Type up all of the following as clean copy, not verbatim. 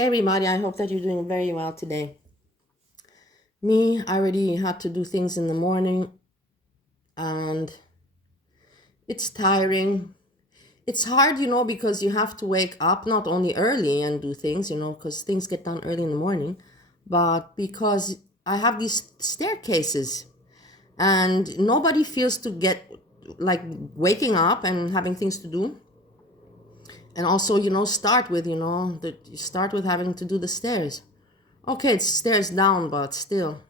Hey everybody, I hope that you're doing very well today. Me, I already had to do things in the morning and it's tiring. It's hard, because you have to wake up not only early and do things, because things get done early in the morning, but because I have these staircases and nobody feels to get like waking up and having things to do. And also, start with, you start with having to do the stairs. Okay, it's stairs down, but still,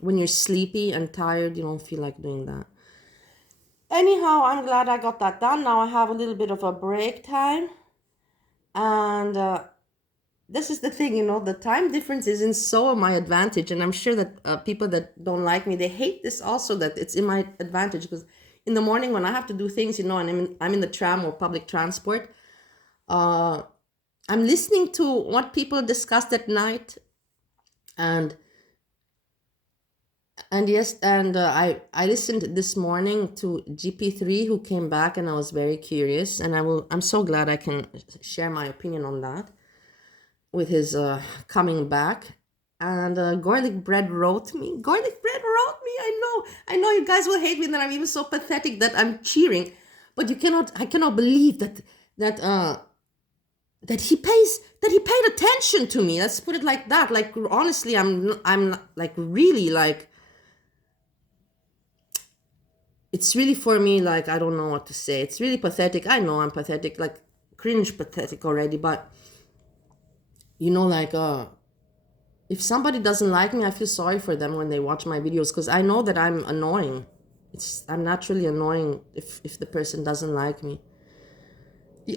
when you're sleepy and tired, you don't feel like doing that. Anyhow, I'm glad I got that done. Now I have a little bit of a break time. And this is the thing, the time difference isn't so my advantage. And I'm sure that people that don't like me, they hate this also, that it's in my advantage. Because in the morning when I have to do things, and I'm in the tram or public transport, I'm listening to what people discussed at night. And yes, and I listened this morning to GP3 who came back, and I was very curious, and I'm so glad I can share my opinion on that with his coming back. And GORLICBREAD wrote me. GORLICBREAD wrote me. I know you guys will hate me that I'm even so pathetic that I'm cheering, but I cannot believe that he paid attention to me. Let's put it like that. Like honestly, I'm like really like. It's really for me, like, I don't know what to say. It's really pathetic. I know I'm pathetic, like cringe pathetic already, but like, if somebody doesn't like me, I feel sorry for them when they watch my videos, because I know that I'm annoying. I'm naturally annoying if the person doesn't like me.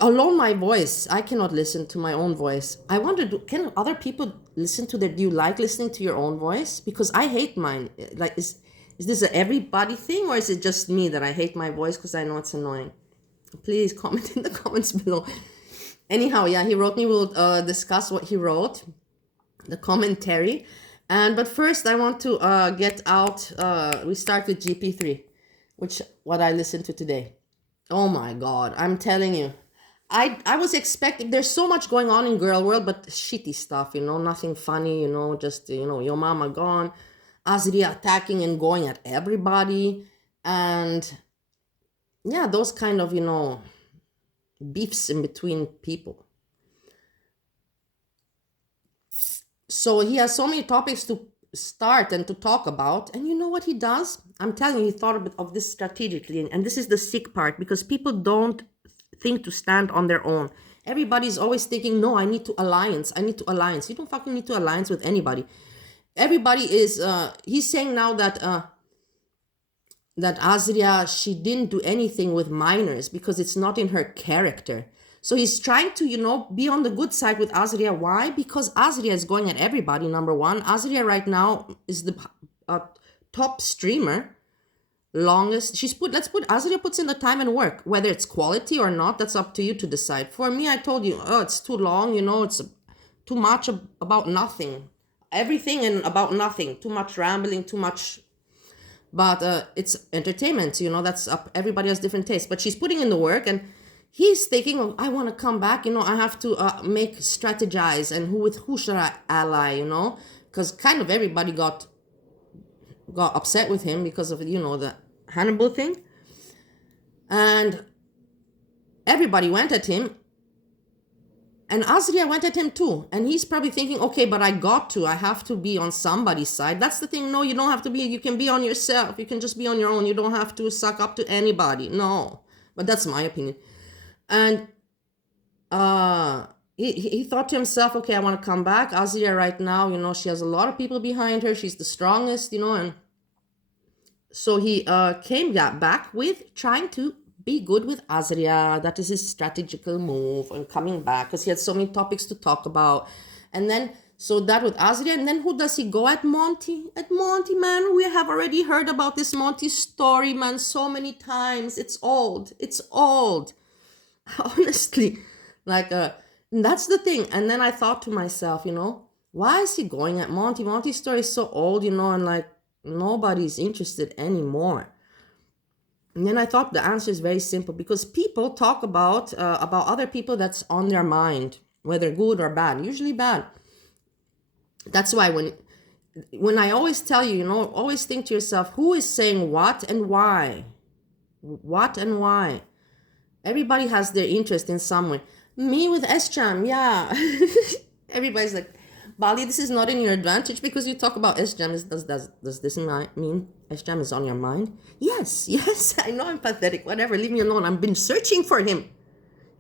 Alone my voice, I cannot listen to my own voice. I wonder, can other people listen to do you like listening to your own voice? Because I hate mine. Like, is this a everybody thing, or is it just me that I hate my voice because I know it's annoying? Please comment in the comments below. Anyhow, yeah, he wrote me. We'll discuss what he wrote, the commentary. But first I want to get out, we start with GP3, what I listened to today. Oh my God, I'm telling you. I was expecting, there's so much going on in girl world, but shitty stuff, nothing funny, just, YOMAMA gone, Azria attacking and going at everybody, and yeah, those kind of, beefs in between people. So he has so many topics to start and to talk about, and you know what he does? I'm telling you, he thought of this strategically, and this is the sick part, because people don't think to stand on their own. Everybody's always thinking, no, I need to alliance. You don't fucking need to alliance with anybody. Everybody is he's saying now that Azria, she didn't do anything with minors because it's not in her character. So he's trying to, be on the good side with Azria. Why? Because Azria is going at everybody, number one. Azria right now is the top streamer. Longest. Let's put Azria puts in the time and work. Whether it's quality or not, that's up to you to decide. For me, I told you, it's too long, it's too much about nothing. Everything and about nothing. Too much rambling, too much. But it's entertainment, that's up. Everybody has different tastes. But she's putting in the work, and he's thinking, oh, I want to come back, I have to strategize, and who should I ally, because kind of everybody got upset with him because of, the Hannibal thing. And everybody went at him. And Azria went at him too. And he's probably thinking, okay, but I have to be on somebody's side. That's the thing. No, you don't have to be. You can be on yourself. You can just be on your own. You don't have to suck up to anybody. No. But that's my opinion. And he thought to himself, okay, I want to come back. Azria right now, she has a lot of people behind her. She's the strongest, and so he came back with trying to be good with Azria. That is his strategical move, and coming back because he had so many topics to talk about. And then, so that with Azria, and then who does he go at? Monty. At Monty, man. We have already heard about this Monty story, man, so many times. It's old. Honestly. Like, that's the thing. And then I thought to myself, why is he going at Monty? Monty's story is so old, and like, nobody's interested anymore. And then I thought the answer is very simple, because people talk about other people that's on their mind. whether good or bad, usually bad. That's why when I always tell you, always think to yourself, who is saying what and why? What and why? Everybody has their interest in some way. Me with SJAM, yeah. Everybody's like, Bali, this is not in your advantage because you talk about SJAM. Does this mean SJAM is on your mind? Yes, I know I'm pathetic. Whatever, leave me alone. I've been searching for him.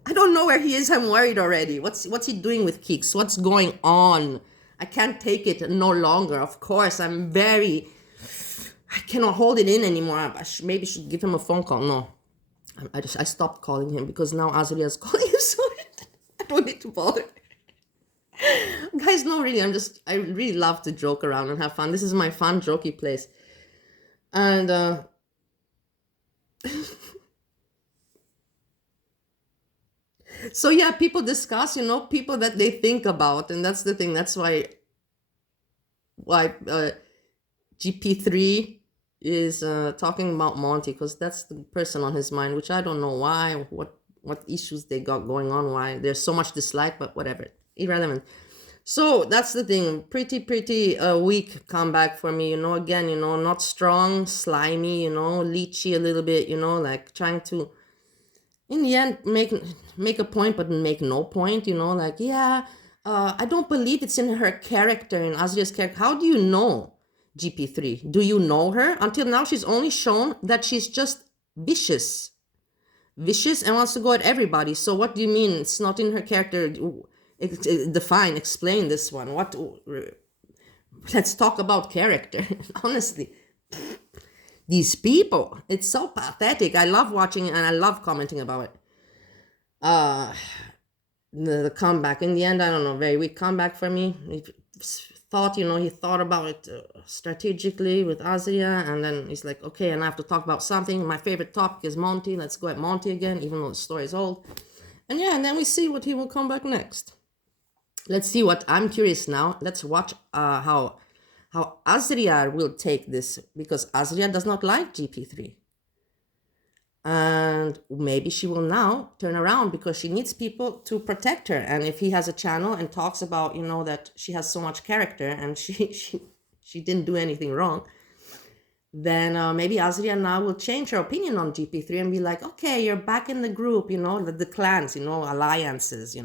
I don't know where he is. I'm worried already. What's he doing with Keeks? What's going on? I can't take it no longer. Of course, I cannot hold it in anymore. I maybe should give him a phone call. No, I stopped calling him because now Azria is calling him, so I don't need to bother. Guys, no, really, I really love to joke around and have fun. This is my fun, jokey place. And, so yeah, people discuss, people that they think about, and that's the thing. That's why GP3 is talking about Monty, because that's the person on his mind, which I don't know why, what issues they got going on, why there's so much dislike, but whatever, irrelevant. So that's the thing. Pretty weak comeback for me, again, not strong, slimy, leechy a little bit, like trying to in the end make a point but make no point, like, yeah, I don't believe it's in her character, in Azria's character. How do you know GP3? Do you know her? Until now she's only shown that she's just vicious and wants to go at everybody. So what do you mean it's not in her character? Define, explain this one. Let's talk about character. Honestly, these people, it's so pathetic. I love watching it and I love commenting about it. The comeback in the end, I don't know, very weak comeback for me. He thought about it strategically with Azria, and then he's like, okay, and I have to talk about something. My favorite topic is Monty. Let's go at Monty again, even though the story is old. And yeah, and then we see what he will come back next. Let's see what I'm curious now. Let's watch how Azria will take this, because Azria does not like GP3. And maybe she will now turn around because she needs people to protect her. And if he has a channel and talks about, that she has so much character and she didn't do anything wrong, then maybe Azria now will change her opinion on GP3 and be like, okay, you're back in the group, the clans, alliances,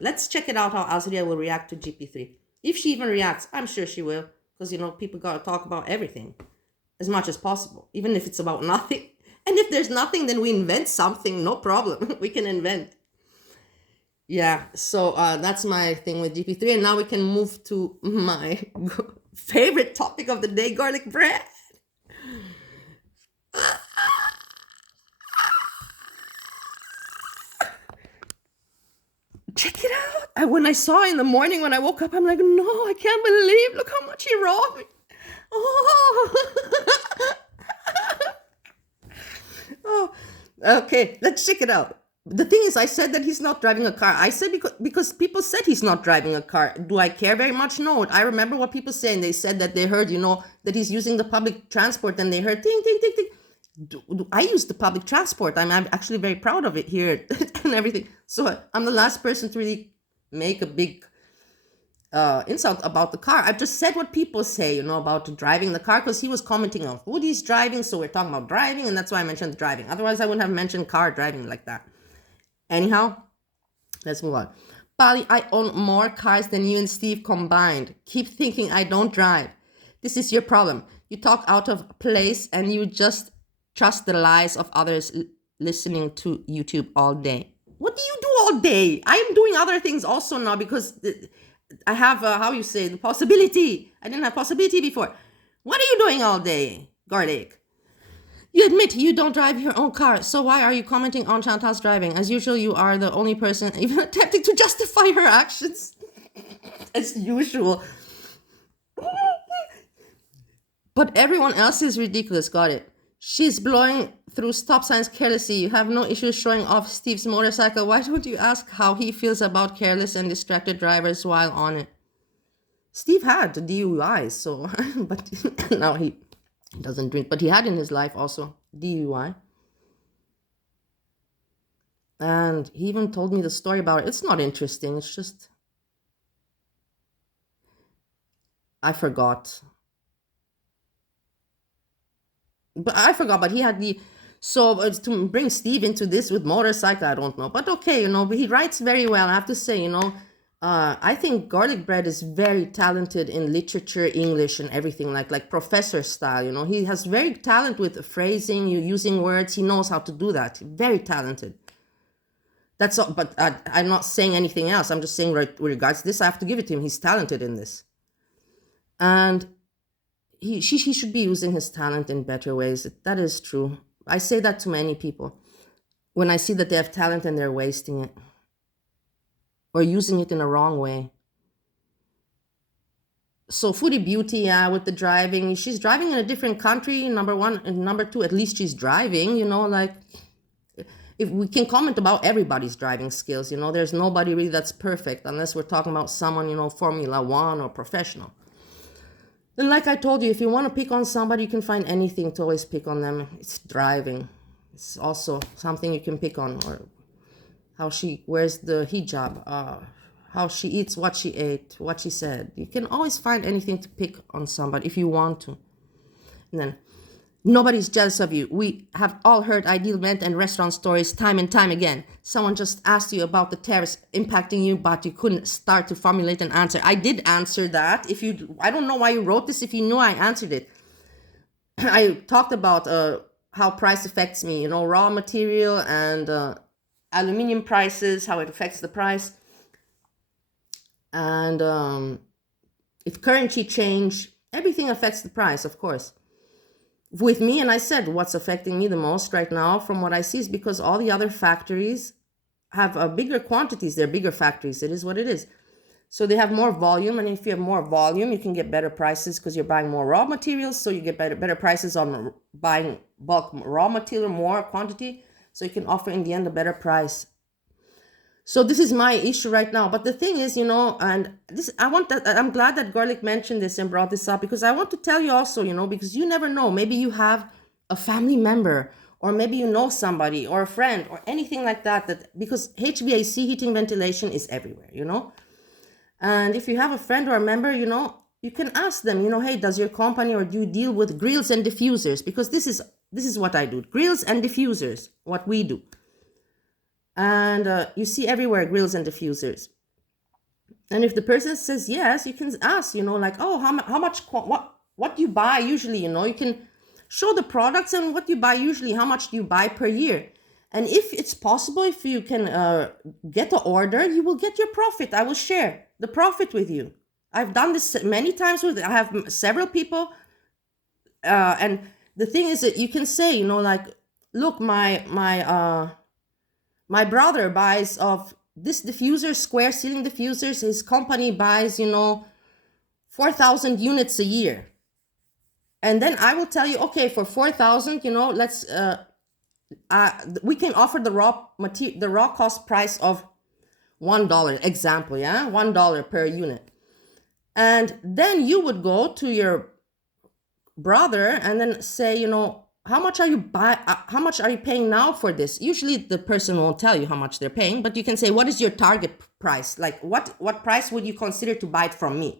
Let's check it out how Azria will react to GP3. If she even reacts, I'm sure she will, because, people got to talk about everything as much as possible, even if it's about nothing. And if there's nothing, then we invent something, no problem. We can invent. Yeah, so that's my thing with GP3. And now we can move to my favorite topic of the day, garlic bread. Check it out. When I saw it in the morning when I woke up, I'm like, no, I can't believe. Look how much he wrote me. Oh. Oh, okay, let's check it out. The thing is, I said that he's not driving a car. I said because people said he's not driving a car. Do I care very much? No. I remember what people say, and they said that they heard, that he's using the public transport, and they heard ting, ting, ting, ting. I use the public transport. I'm actually very proud of it here and everything. So I'm the last person to really make a big insult about the car. I've just said what people say, about driving the car, because he was commenting on Woody's driving, so we're talking about driving, and that's why I mentioned driving. Otherwise, I wouldn't have mentioned car driving like that. Anyhow, let's move on. Bali, I own more cars than you and Steve combined. Keep thinking I don't drive. This is your problem. You talk out of place, and you just trust the lies of others listening to YouTube all day. What do you do all day? I am doing other things also now, because I have, the possibility. I didn't have possibility before. What are you doing all day, Garlic? You admit you don't drive your own car, so why are you commenting on Chantal's driving? As usual, you are the only person even attempting to justify her actions. As usual. But everyone else is ridiculous, got it. She's blowing through stop signs carelessly. You have no issues showing off Steve's motorcycle. Why don't you ask how he feels about careless and distracted drivers while on it? Steve had DUIs, so, but now he doesn't drink. But he had in his life also DUI. And he even told me the story about it. It's not interesting. It's just, I forgot. But he had the, so to bring Steve into this with motorcycle, I don't know. But okay, but he writes very well. I have to say, I think Garlic Bread is very talented in literature, English, and everything, like professor style. He has very talent with phrasing, using words. He knows how to do that. Very talented. That's all. But I'm not saying anything else. I'm just saying, right, with regards to this, I have to give it to him. He's talented in this, and he should be using his talent in better ways. That is true. I say that to many people when I see that they have talent and they're wasting it or using it in a wrong way. So Foodie Beauty, yeah, with the driving, she's driving in a different country, number one, and number two, at least she's driving, like, if we can comment about everybody's driving skills, there's nobody really that's perfect unless we're talking about someone, Formula One or professional. And like I told you, if you want to pick on somebody, you can find anything to always pick on them. It's driving. It's also something you can pick on, or how she wears the hijab, how she eats, what she ate, what she said. You can always find anything to pick on somebody if you want to. And then, nobody's jealous of you. We have all heard ideal event and restaurant stories time and time again. Someone just asked you about the tariffs impacting you, but you couldn't start to formulate an answer. I did answer that. I don't know why you wrote this if you knew I answered it. I talked about how price affects me, raw material and aluminum prices, how it affects the price. And if currency change, everything affects the price, of course. With me, and I said what's affecting me the most right now from what I see is because all the other factories have bigger quantities. They're bigger factories. It is what it is. So they have more volume, and if you have more volume, you can get better prices because you're buying more raw materials. So you get better prices on buying bulk raw material, more quantity. So you can offer in the end a better price. So this is my issue right now. But the thing is, and this, I'm glad that Garlic mentioned this and brought this up, because I want to tell you also, because you never know, maybe you have a family member, or maybe you know somebody or a friend or anything like that, because HVAC, heating, ventilation, is everywhere, and if you have a friend or a member, you can ask them, hey, does your company, or do you deal with grills and diffusers? Because this is what I do, grills and diffusers, what we do. And you see everywhere grills and diffusers. And if the person says yes, you can ask, like, oh, how much, what do you buy usually? You can show the products and what you buy usually, how much do you buy per year? And if it's possible, if you can get the order, you will get your profit. I will share the profit with you. I've done this many times I have several people. And the thing is that you can say, like, look, my brother buys of this diffuser, square ceiling diffusers. His company buys, 4,000 units a year. And then I will tell you, okay, for 4,000, let's, we can offer the raw cost price of $1, example, yeah? $1 per unit. And then you would go to your brother and then say, how much are you paying now for this? Usually the person won't tell you how much they're paying, but you can say, what is your target price? Like, what price would you consider to buy it from me,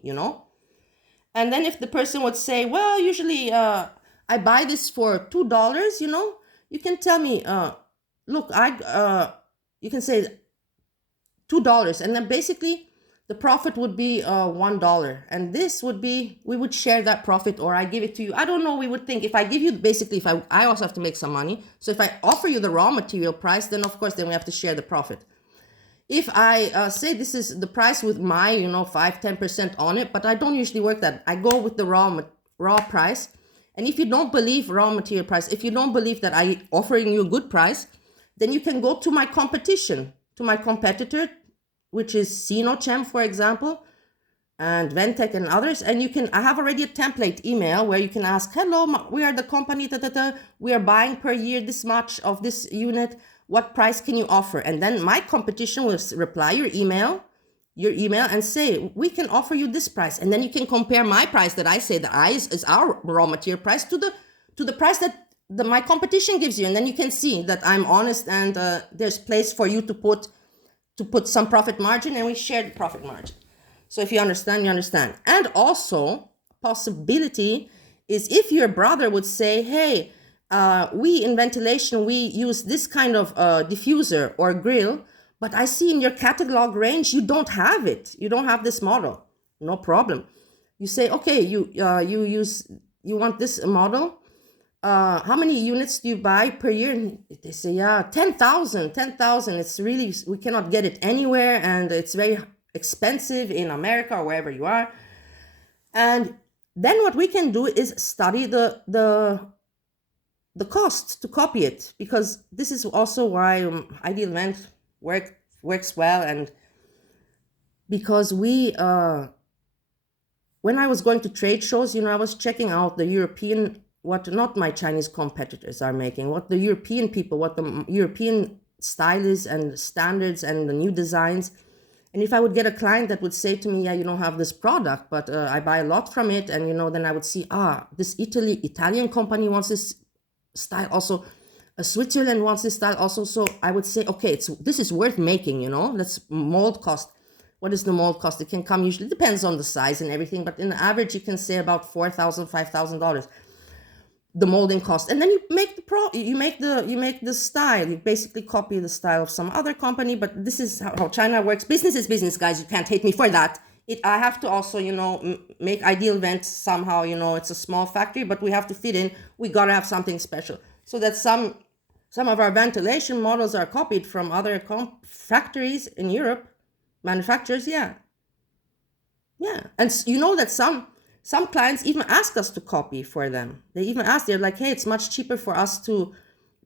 And then if the person would say, well, usually I buy this for $2, you can tell me, look, you can say $2. And then basically the profit would be $1. And this would be, we would share that profit, or I give it to you. I don't know, we would think if I give you, basically, if I also have to make some money. So if I offer you the raw material price, then of course, then we have to share the profit. If I say this is the price with my, 5-10% on it, but I don't usually work that. I go with the raw price. And if you don't believe raw material price, if you don't believe that I offering you a good price, then you can go to my competition, to my competitor, which is Sinochem, for example, and Ventec and others. And I have already a template email where you can ask, hello, we are the company, we are buying per year this much of this unit. What price can you offer? And then my competition will reply your email and say, we can offer you this price. And then you can compare my price that I say is our raw material price to the price that my competition gives you, and then you can see that I'm honest, and there's place for you to put some profit margin, and we share the profit margin. So if you understand, you understand. And also, possibility is if your brother would say, hey, we in ventilation, we use this kind of diffuser or grill, but I see in your catalog range, you don't have it. You don't have this model. No problem. You say, okay, you want this model? How many units do you buy per year? And they say, yeah, 10,000. It's really, we cannot get it anywhere, and it's very expensive in America or wherever you are. And then what we can do is study the cost to copy it, because this is also why Ideal Vent works well. And because we when I was going to trade shows, I was checking out the European, what not my Chinese competitors are making, what the European people, what the European style is and standards and the new designs. And if I would get a client that would say to me, yeah, you don't have this product, but I buy a lot from it, and then I would see, this Italian company wants this style also, Switzerland wants this style also. So I would say, okay, this is worth making, let's mold cost. What is the mold cost? It can come, usually depends on the size and everything, but in the average you can say about $4,000, $5,000, the molding cost. And then you make the style. You basically copy the style of some other company, but this is how China works. Business is business, guys. You can't hate me for that. I have to also, make Ideal Vent somehow, it's a small factory, but we have to fit in. We got to have something special. So that some of our ventilation models are copied from other factories in Europe, manufacturers, yeah. And that some clients even ask us to copy for them. They even ask, they're like, hey, it's much cheaper for us to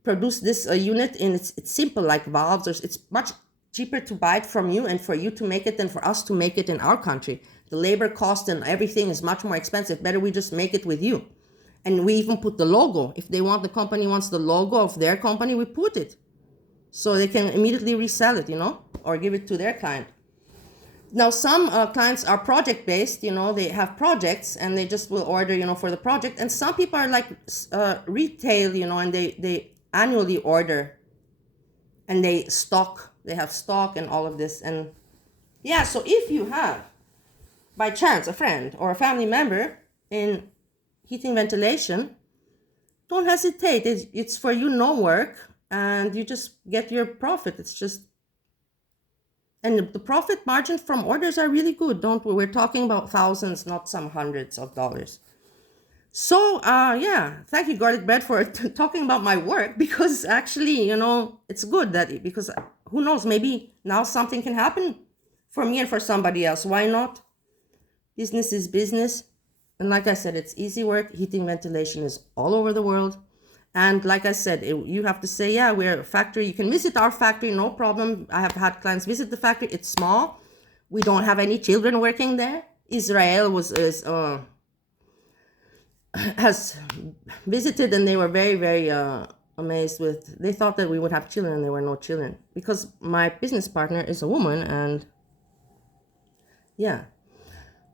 produce this unit, and it's simple, like valves, or it's much cheaper to buy it from you and for you to make it than for us to make it in our country. The labor cost and everything is much more expensive. Better we just make it with you. And we even put the logo. If the company wants the logo of their company, we put it. So they can immediately resell it, or give it to their client. Now, some clients are project-based, they have projects and they just will order, for the project. And some people are like retail, and they annually order and they have stock and all of this. And yeah, so if you have, by chance, a friend or a family member in heating ventilation, don't hesitate. It's for you, no work, and you just get your profit. It's just, and the profit margin from orders are really good. We're talking about thousands, not some hundreds of dollars. So, thank you, Garlic Bread, for talking about my work, because actually, it's good because who knows, maybe now something can happen for me and for somebody else. Why not? Business is business. And like I said, it's easy work. Heating ventilation is all over the world. And like I said, you have to say, yeah, we're a factory. You can visit our factory, no problem. I have had clients visit the factory. It's small. We don't have any children working there. Israel has visited, and they were very, very amazed they thought that we would have children, and there were no children. Because my business partner is a woman, and yeah.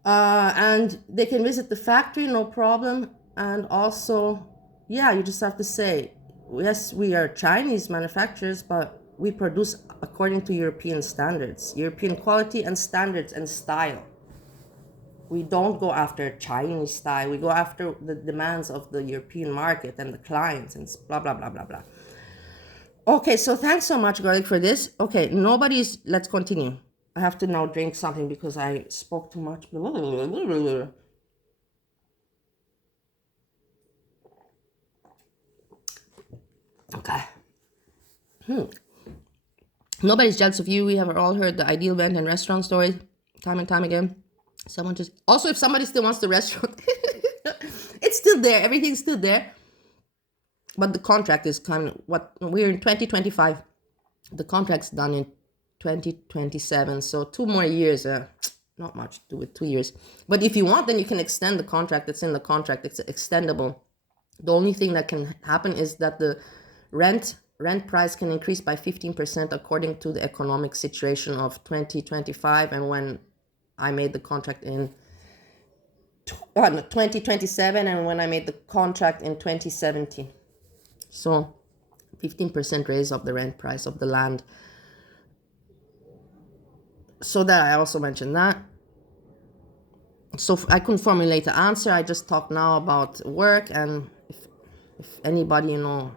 And they can visit the factory, no problem. And also, yeah, you just have to say, yes, we are Chinese manufacturers, but we produce according to European standards, European quality and standards and style. We don't go after Chinese style. We go after the demands of the European market and the clients and blah, blah, blah, blah, blah. Okay, so thanks so much, Garlic, for this. Okay, let's continue. I have to now drink something because I spoke too much. Okay. Nobody's jealous of you. We have all heard the Ideal Vent and restaurant stories time and time again. Someone just... Also, if somebody still wants the restaurant, it's still there. Everything's still there. But the contract is kind of we're in 2025. The contract's done in 2027. So 2 more years. Not much to do with 2 years. But if you want, then you can extend the contract. It's in the contract. It's extendable. The only thing that can happen is that the rent price can increase by 15% according to the economic situation of 2025. And when I made the contract in 2027, and when I made the contract in 2017. So 15% raise of the rent price of the land. So that I also mentioned that. So I couldn't formulate an answer. I just talk now about work, and if anybody, you know,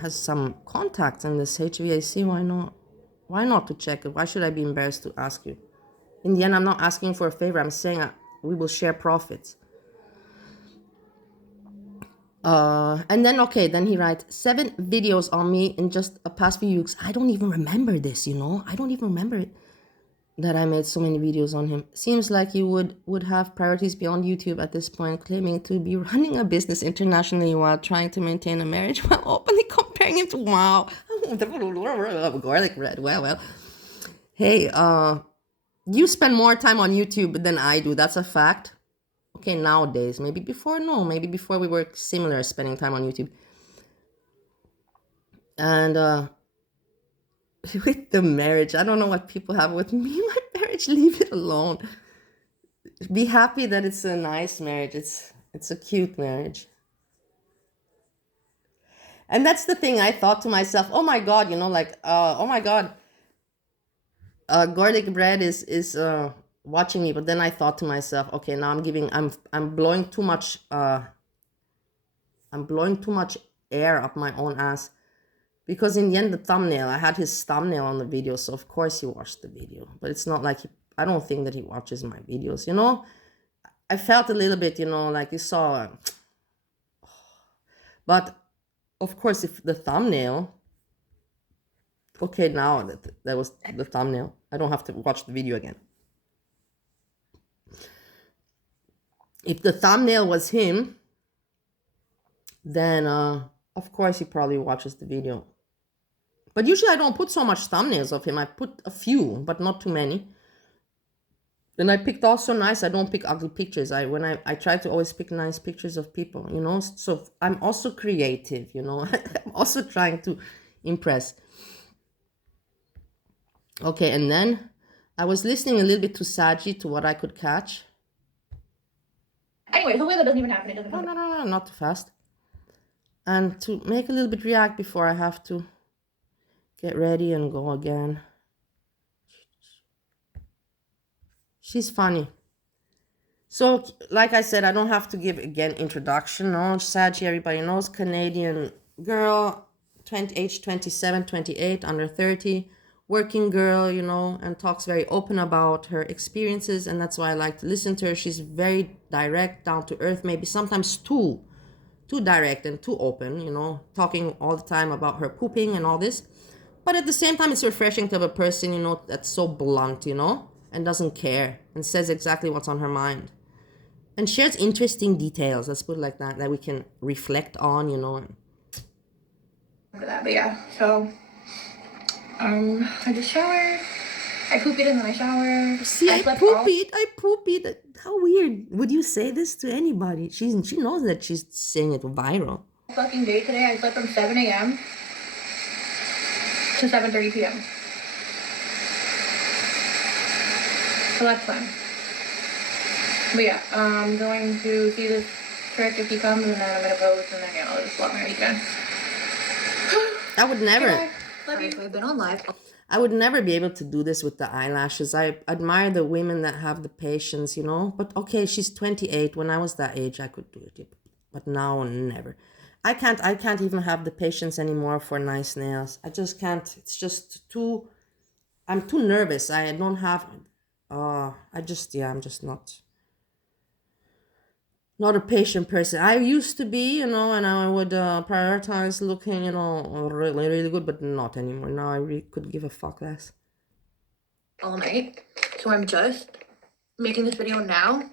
has some contacts in this HVAC, why not? Why not to check it? Why should I be embarrassed to ask you? In the end, I'm not asking for a favor. I'm saying we will share profits. And then, okay, then he writes 7 videos on me in just a past few weeks. I don't even remember this, you know. I don't even remember it, that I made so many videos on him. Seems like you would have priorities beyond YouTube at this point, claiming to be running a business internationally while trying to maintain a marriage while openly comparing him to, wow, GORLICBREAD. Well. Hey, you spend more time on YouTube than I do. That's a fact. Okay, nowadays. Maybe before, no. Maybe before we were similar, spending time on YouTube. And with the marriage, I don't know what people have with me. My marriage, leave it alone. Be happy that it's a nice marriage. It's a cute marriage. And that's the thing. I thought to myself, oh my God, you know, like, oh my God, GORLICBREAD is watching me. But then I thought to myself, okay, now I'm blowing too much air up my own ass, because in the end, the thumbnail, I had his thumbnail on the video, so of course he watched the video. But it's not like I don't think that he watches my videos, you know. I felt a little bit, you know, like you saw, but of course, if the thumbnail, okay, now that was the thumbnail, I don't have to watch the video again. If the thumbnail was him, then of course he probably watches the video. But usually I don't put so much thumbnails of him. I put a few, but not too many. And I picked also nice. I don't pick ugly pictures. I try to always pick nice pictures of people, you know. So I'm also creative, you know. I'm also trying to impress. Okay, and then I was listening a little bit to SAGI, to what I could catch. Anyway, hopefully that doesn't even happen. It doesn't happen. No, not too fast. And to make a little bit react before I have to get ready and go again. She's funny. So, like I said, I don't have to give again introduction. No, SAGI, everybody knows, Canadian girl, age 27, 28, under 30, working girl, you know, and talks very open about her experiences, and that's why I like to listen to her. She's very direct, down to earth, maybe sometimes too direct and too open, you know, talking all the time about her pooping and all this. But at the same time, it's refreshing to have a person, you know, that's so blunt, you know, and doesn't care and says exactly what's on her mind. And shares interesting details, let's put it like that we can reflect on, you know. For that, but yeah, so I just showered. I pooped it and then I showered. See, I poop it. How weird. Would you say this to anybody? She knows that she's saying it viral. Fucking day today. I slept from 7 a.m. to 7:30 p.m. So that's fun. But yeah, I'm going to see this trick if he comes, and then I'm gonna post, and then yeah, I'll just vlog my weekend. I would never. Okay, love you. I've been on live. I would never be able to do this with the eyelashes. I admire the women that have the patience, you know. But okay, she's 28. When I was that age, I could do it. But now, never. I can't even have the patience anymore for nice nails. I just can't. It's just too. I'm too nervous. I don't have. I'm just not a patient person. I used to be, you know, and I would prioritize looking, you know, really, really good, but not anymore. Now I really could give a fuck less. All night. So I'm just making this video now.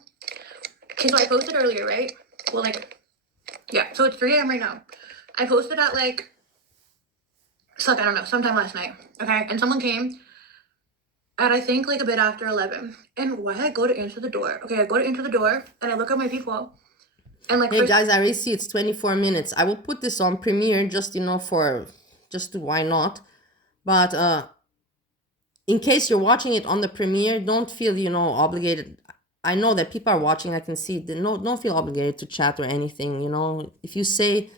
Okay, so I posted earlier, right? Well, like, yeah, so it's 3 a.m. right now. I posted at like, I don't know, sometime last night, okay? And someone came at, I think, like a bit after 11. And why I go to answer the door, okay, I go to answer the door and I look at my people. And like, hey guys, I already see it's 24 minutes. I will put this on Premiere just, you know, why not? But in case you're watching it on the Premiere, don't feel, you know, obligated. I know that people are watching, I can see. Don't feel obligated to chat or anything, you know. If you say,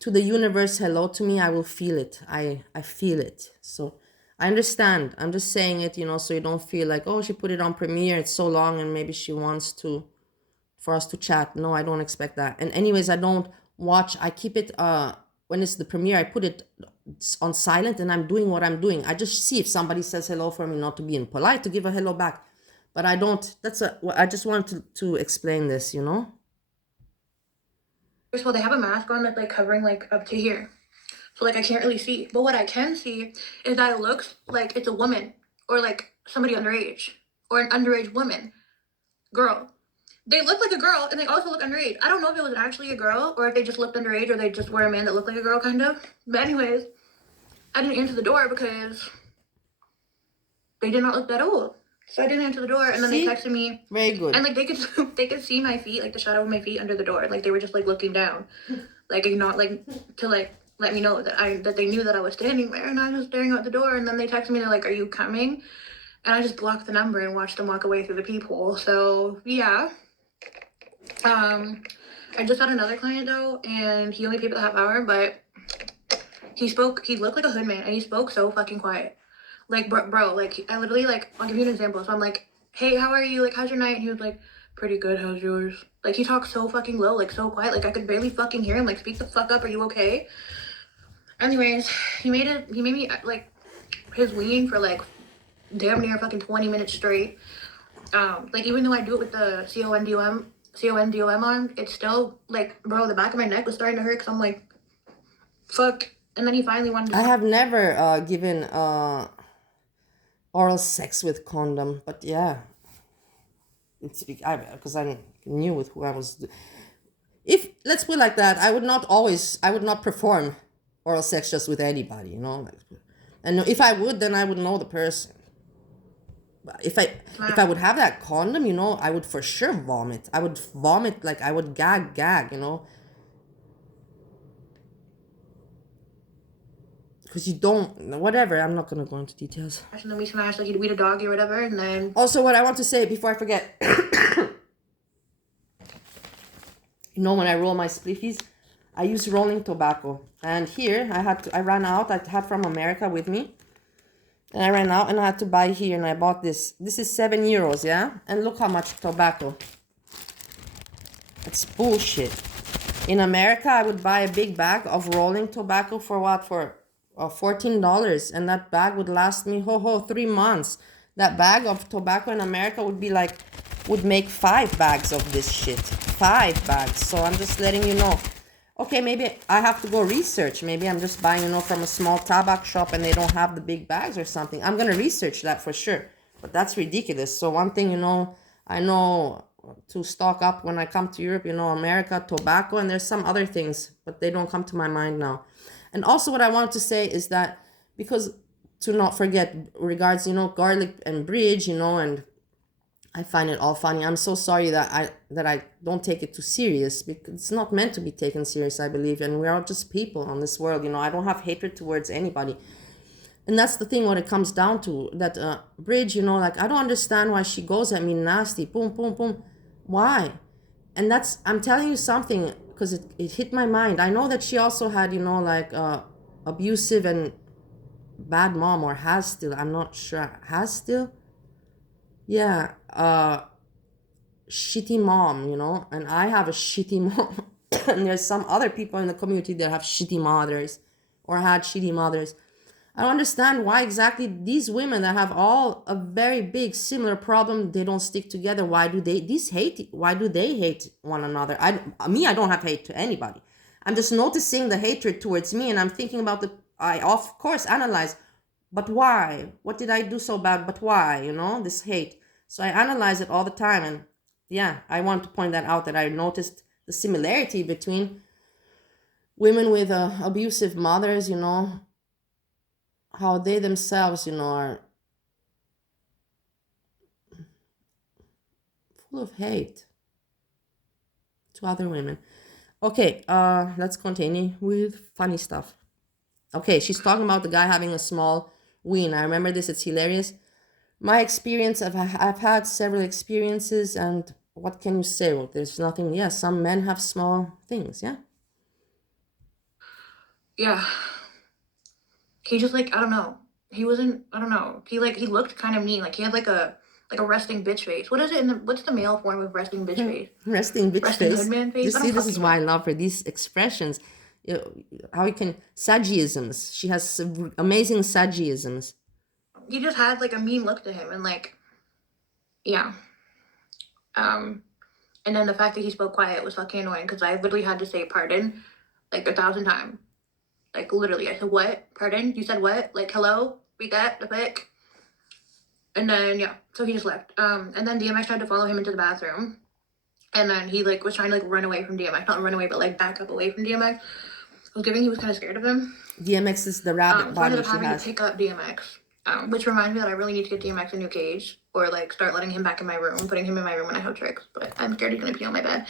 to the universe hello to me, I will feel it. I feel it. So I understand. I'm just saying it, you know, so you don't feel like, oh, she put it on premiere, it's so long and maybe she wants to for us to chat. No, I don't expect that. And anyways, I don't watch. I keep it when it's the premiere, I put it on silent and I'm doing what I'm doing. I just see if somebody says hello for me, not to be impolite, to give a hello back. But I don't, I just wanted to explain this, you know? First of all, they have a mask on that's like covering like up to here. So like I can't really see. But what I can see is that it looks like it's a woman or like somebody underage or an underage woman, girl. They look like a girl and they also look underage. I don't know if it was actually a girl or if they just looked underage or they just were a man that looked like a girl kind of. But anyways, I didn't answer the door because they did not look that old. So I didn't answer the door and then See? they texted me. Very good. And like they could see my feet, like the shadow of my feet under the door. Like they were just like looking down. Like not like to like let me know that they knew that I was standing there, and I was staring out the door. And then they texted me, they're like, "Are you coming?" And I just blocked the number and watched them walk away through the peephole. So yeah. I just had another client though, and he only paid for the half hour, but he looked like a hood man, and he spoke so fucking quiet. Like bro, like I literally like I'll give you an example. So I'm like, "Hey, how are you? Like, how's your night?" And he was like, "Pretty good. How's yours?" Like he talks so fucking low, like so quiet, like I could barely fucking hear him. Like, speak the fuck up. Are you okay? Anyways, he made me like his ween for like damn near fucking 20 minutes straight. Like even though I do it with the CONDOM on, it's still like, bro, the back of my neck was starting to hurt because I'm like, fuck. And then he finally wanted to. I have never given oral sex with condom, but yeah, it's because I knew with who I was. If let's put it like that, I would not perform oral sex just with anybody, you know. Like, and if I would, then I would know the person. But if I would have that condom, you know, I would for sure vomit. I would vomit, like I would gag, you know. Because you don't, whatever, I'm not going to go into details. And then we smashed, like, we'd a doggy or whatever, and then. Also, what I want to say before I forget, you know, when I roll my spliffies, I use rolling tobacco. And here, I ran out, I had from America with me. And I ran out and I had to buy here, and I bought this. This is €7, yeah? And look how much tobacco. It's bullshit. In America, I would buy a big bag of rolling tobacco for what? For $14, and that bag would last me 3 months. That bag of tobacco in America would make 5 bags of this shit. 5 bags. So I'm just letting you know. Okay, maybe I have to go research. Maybe I'm just buying, you know, from a small tobacco shop and they don't have the big bags or something. I'm gonna research that for sure. But that's ridiculous. So one thing, you know, I know to stock up when I come to Europe, you know, America, tobacco, and there's some other things, but they don't come to my mind now. And also what I want to say is that, because to not forget regards, you know, garlic and bridge, you know, and I find it all funny. I'm so sorry that I don't take it too serious, because it's not meant to be taken serious, I believe. And we're all just people on this world, you know. I don't have hatred towards anybody. And that's the thing, what it comes down to, that bridge, you know, like, I don't understand why she goes at me nasty, boom, boom, boom. Why? And that's, I'm telling you something, because it hit my mind. I know that she also had, you know, like abusive and bad mom, or has still, I'm not sure, has still, yeah, shitty mom, you know. And I have a shitty mom. And there's some other people in the community that have shitty mothers or had shitty mothers. I don't understand why exactly these women that have all a very big similar problem, they don't stick together. Why do they hate one another? I don't have hate to anybody. I'm just noticing the hatred towards me, and I'm thinking about I of course analyze, but why? What did I do so bad? But why? You know, this hate. So I analyze it all the time, and yeah, I want to point that out, that I noticed the similarity between women with abusive mothers, you know, how they themselves, you know, are full of hate to other women. Okay, let's continue with funny stuff. Okay, she's talking about the guy having a small ween. I remember this, it's hilarious. My experience, I've had several experiences, and what can you say? Well, there's nothing, yeah, some men have small things, yeah. yeah, he just like, I don't know. He wasn't, I don't know. He looked kind of mean. Like he had like a resting bitch face. What is it? What's the male form of resting bitch face? Resting bitch Resting face. hoodman face. You I see, don't this is fucking why I know. love her. These expressions, you know, how you can SAGIisms. She has amazing SAGIisms. He just had like a mean look to him, and like, yeah. And then the fact that he spoke quiet was fucking annoying because I literally had to say pardon like 1,000 times. Like literally, I said what? Pardon? You said what? Like hello? Read that? The pic? And then yeah, so he just left. And then DMX tried to follow him into the bathroom, and then he like was trying to like run away from DMX, not run away, but like back up away from DMX. I was giving he was kind of scared of him. DMX is the rabbit So I ended body up she having to has. pick up DMX, which reminds me that I really need to get DMX a new cage or like start letting him back in my room, putting him in my room when I have tricks. But I'm scared he's gonna pee on my bed.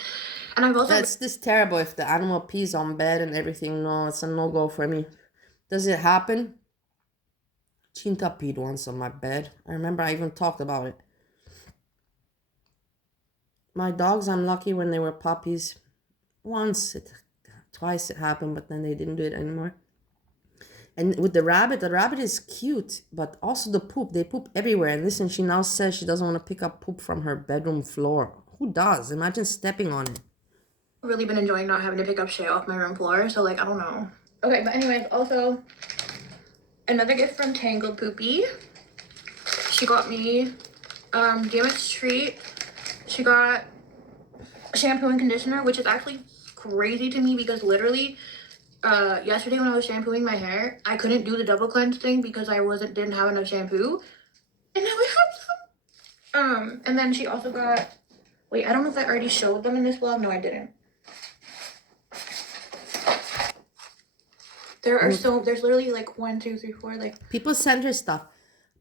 And I've also That's this terrible if the animal pees on bed and everything. No, it's a no-go for me. Does it happen? Chinta peed once on my bed. I remember I even talked about it. My dogs, I'm lucky when they were puppies. Twice it happened, but then they didn't do it anymore. And with the rabbit is cute, but also the poop. They poop everywhere. And listen, she now says she doesn't want to pick up poop from her bedroom floor. Who does? Imagine stepping on it. really been enjoying not having to pick up shit off my room floor. So like I don't know. Okay, but anyways, also another gift from Tangled Poopy. She got me DMX treat. She got shampoo and conditioner, which is actually crazy to me because literally yesterday when I was shampooing my hair, I couldn't do the double cleanse thing because I didn't have enough shampoo. And now I have some. And then she also got, wait, I don't know if I already showed them in this vlog. No, I didn't. There's literally like 1, 2, 3, 4, like People send her stuff.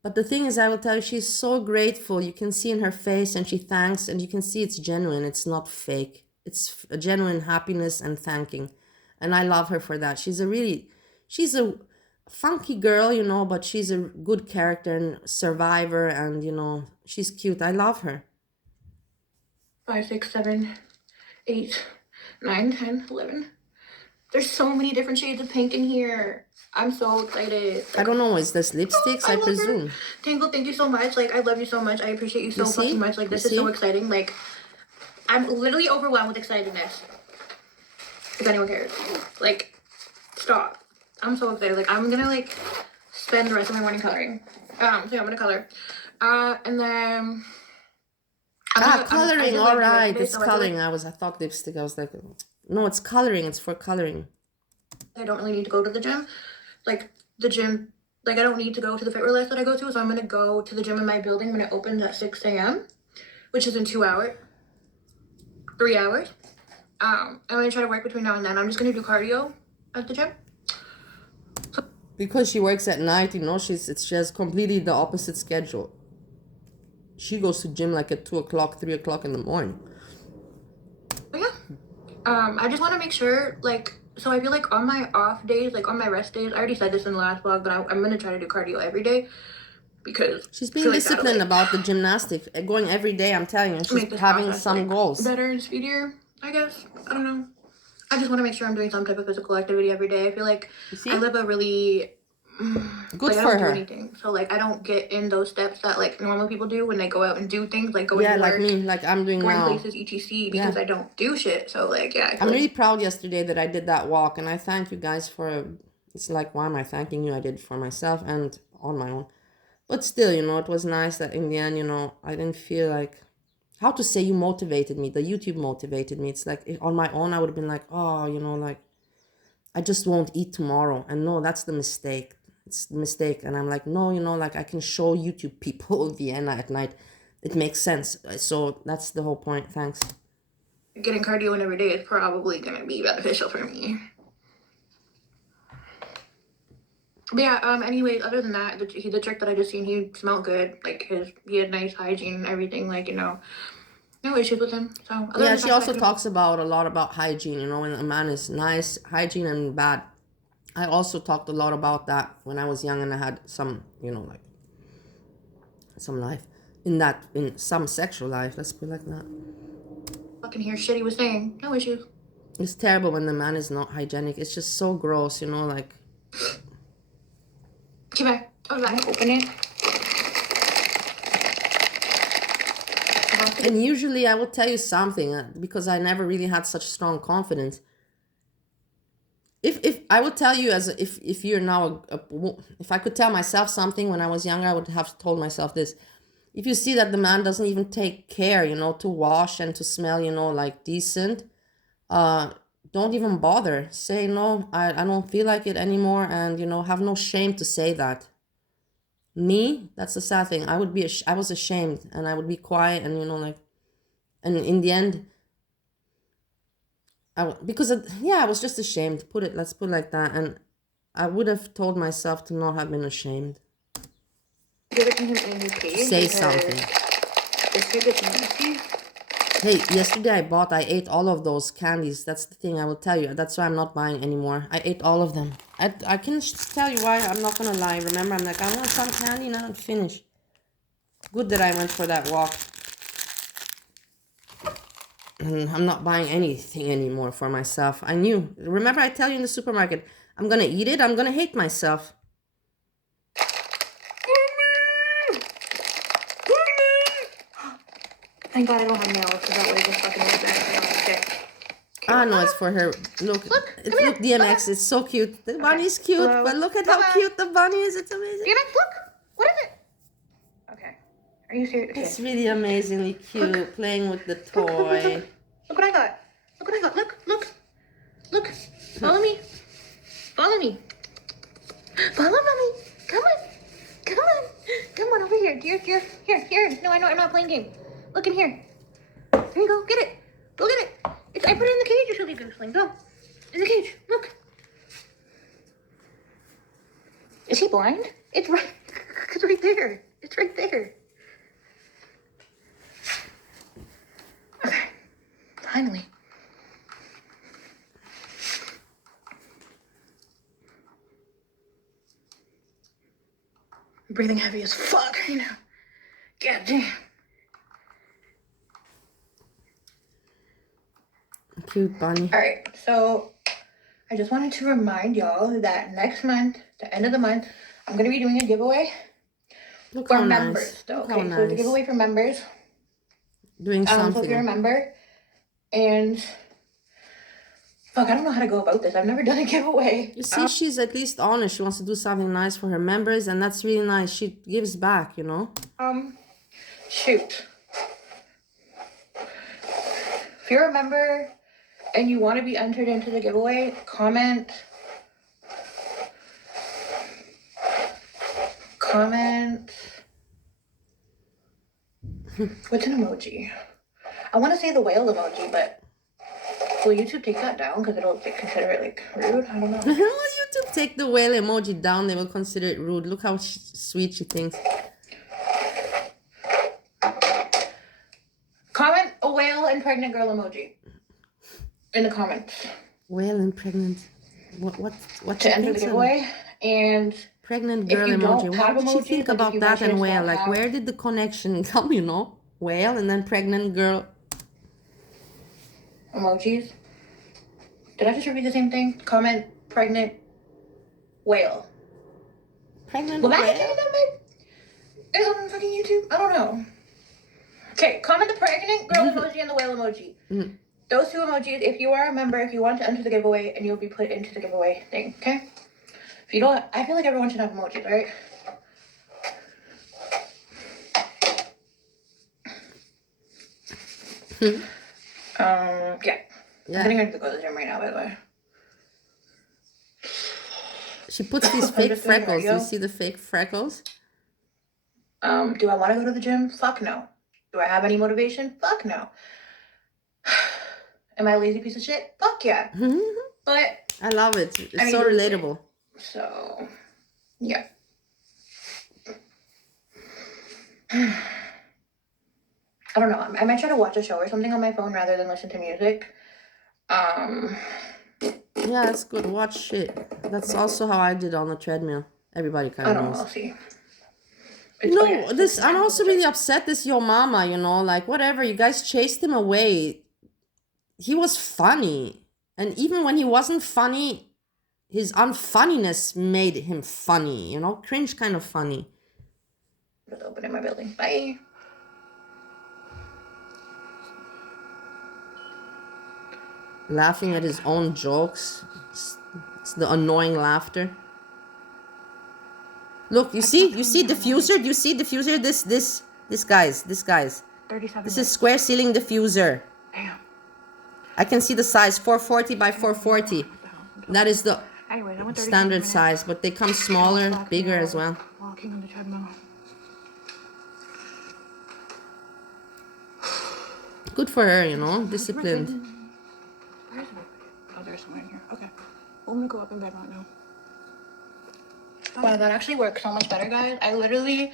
But the thing is, I will tell you, she's so grateful. You can see in her face and she thanks, and you can see it's genuine. It's not fake. It's a genuine happiness and thanking. And I love her for that. She's a funky girl, you know, but she's a good character and survivor, and, you know, she's cute. I love her. 5, 6, 7, 8, 9, 10, 11. There's so many different shades of pink in here. I'm so excited. I don't know, is this lipsticks? I love presume. her. Tangle, thank you so much. Like, I love you so much. I appreciate you so fucking much. Like, this is so exciting. Like, I'm literally overwhelmed with excitedness. If anyone cares. Like, stop. I'm so excited. Like, I'm gonna, like, spend the rest of my morning coloring. So yeah, I'm gonna color. And then... Coloring, alright. It's coloring. I thought lipstick. I was like, no, it's coloring. It's for coloring. I don't really need to go to the gym. Like, the gym, like, I don't need to go to the fit relax that I go to, so I'm gonna go to the gym in my building when it opens at 6 a.m., which is in 2 hours. 3 hours. I'm gonna try to work between now and then. I'm just gonna do cardio at the gym. Because she works at night, you know, she has completely the opposite schedule. She goes to gym like at 2 o'clock, 3 o'clock in the morning. But yeah. I just want to make sure, like, so I feel like on my off days, like on my rest days, I already said this in the last vlog, but I'm gonna try to do cardio every day because she's being disciplined about the gymnastics, going every day. I'm telling you, she's having some goals. Better and speedier, I guess. I don't know. I just want to make sure I'm doing some type of physical activity every day. I feel like I live a really good like, for I don't her. do anything, so like I don't get in those steps that like normal people do when they go out and do things, like going to work, like me, like I'm doing going now. places, etc. Because I don't do shit. So like yeah, I'm really proud yesterday that I did that walk, and I thank you guys for. It's like, why am I thanking you? I did it for myself and on my own, but still, you know, it was nice that in the end, you know, I didn't feel like. How to say, you motivated me. The YouTube motivated me. It's like on my own, I would have been like, oh, you know, like I just won't eat tomorrow. And no, that's the mistake. It's the mistake. And I'm like, no, you know, like I can show YouTube people Vienna at night. It makes sense. So that's the whole point. Thanks. Getting cardio in every day is probably going to be beneficial for me. But yeah, anyways, other than that, the trick that I just seen, he smelled good. Like, he had nice hygiene and everything, like, you know, no issues with him. So yeah, she also talks about a lot about hygiene, you know, when a man is nice, hygiene and bad. I also talked a lot about that when I was young and I had some, you know, like, some life. In some sexual life, let's put it like that. Fucking hear shit he was saying. No issues. It's terrible when the man is not hygienic. It's just so gross, you know, like. Come here. I was about to open it. And usually I will tell you something because I never really had such strong confidence. If I would tell you, as if you're now if I could tell myself something when I was younger, I would have told myself this. If you see that the man doesn't even take care, you know, to wash and to smell, you know, like decent, don't even bother. Say, no, I don't feel like it anymore, and, you know, have no shame to say that. Me, that's the sad thing. I was ashamed, and I would be quiet, and, you know, like, and in the end, I was just ashamed. Let's put it like that, and I would have told myself to not have been ashamed. Give it to him in his cage. Say something. This kid gets nasty. Hey, yesterday I ate all of those candies. That's the thing I will tell you. That's why I'm not buying anymore. I ate all of them. I can tell you why. I'm not gonna lie. Remember, I'm like, I want some candy, and I don't finish. Good that I went for that walk. And I'm not buying anything anymore for myself. I knew. Remember, I tell you in the supermarket, I'm gonna eat it. I'm gonna hate myself. Thank God I don't have nails, because that way just fucking look back. Ah, no, it's for her. Look, look, DMX, it's so cute. The bunny's cute, Hello. but look at how cute the bunny is. It's amazing. DMX, look! What is it? Okay. Are you serious? Okay. It's really amazingly cute, playing with the toy. Look what I got. Look what I got. Look. Follow me. Follow me. Follow mommy. Come on over here. Here. No, I'm not playing game. Look in here. Here you go. Get it. Go get it. I put it in the cage. You should leave it. Go. In the cage. Look. Is he blind? It's right there. It's right there. Okay. Finally. I'm breathing heavy as fuck right now. God damn. Cute bunny. Alright, so I just wanted to remind y'all that next month, the end of the month, I'm going to be doing a giveaway for members. Though, okay, so it's a giveaway for members. Doing something. So if you're a member, and fuck, I don't know how to go about this. I've never done a giveaway. You see, she's at least honest. She wants to do something nice for her members, and that's really nice. She gives back, you know? Shoot. If you're a member and you want to be entered into the giveaway, comment. What's an emoji? I want to say the whale emoji, but will YouTube take that down because it'll consider it like rude? I don't know. Will YouTube take the whale emoji down? They will consider it rude. Look how sweet she thinks. Comment a whale and pregnant girl emoji in the comments. Whale and pregnant. What to enter the giveaway? And pregnant girl emoji. What did she think about that and whale? Like, where did the connection come, you know? Whale and then pregnant girl. Emojis. Did I just repeat the same thing? Comment pregnant whale. Pregnant whale? Is on fucking YouTube? I don't know. Okay, comment the pregnant girl emoji and the whale emoji. Those two emojis, if you are a member, if you want to enter the giveaway, and you'll be put into the giveaway thing, okay? If you don't, I feel like everyone should have emojis, right? Yeah. I'm getting ready to go to the gym right now, by the way. She puts these fake freckles. Do you see the fake freckles? Do I want to go to the gym? Fuck no. Do I have any motivation? Fuck no. Am I a lazy piece of shit? Fuck yeah. But I love it. It's so relatable. So, yeah. I don't know. I might try to watch a show or something on my phone rather than listen to music. Yeah, that's good. Watch shit. That's also how I did on the treadmill. Everybody kind of knows. I don't know. I'll see. I'm also really upset. This YOMAMA, you know, like whatever. You guys chased him away. He was funny. And even when he wasn't funny, his unfunniness made him funny, you know, cringe kind of funny. Just opening my building. Bye. Laughing at his own jokes. It's the annoying laughter. Look, you see diffuser? Do you see diffuser? This guys. 37. This is square ceiling diffuser. Damn. I can see the size, 440 by 440. That is the Anyways, I went 37 standard minutes. size, but they come smaller, bigger as well. Walking on the treadmill. Good for her, you know, disciplined. Where is it? Oh, there's somewhere in here. Okay. Well, I'm gonna go up in bed right now. Wow, that actually works so much better, guys. I literally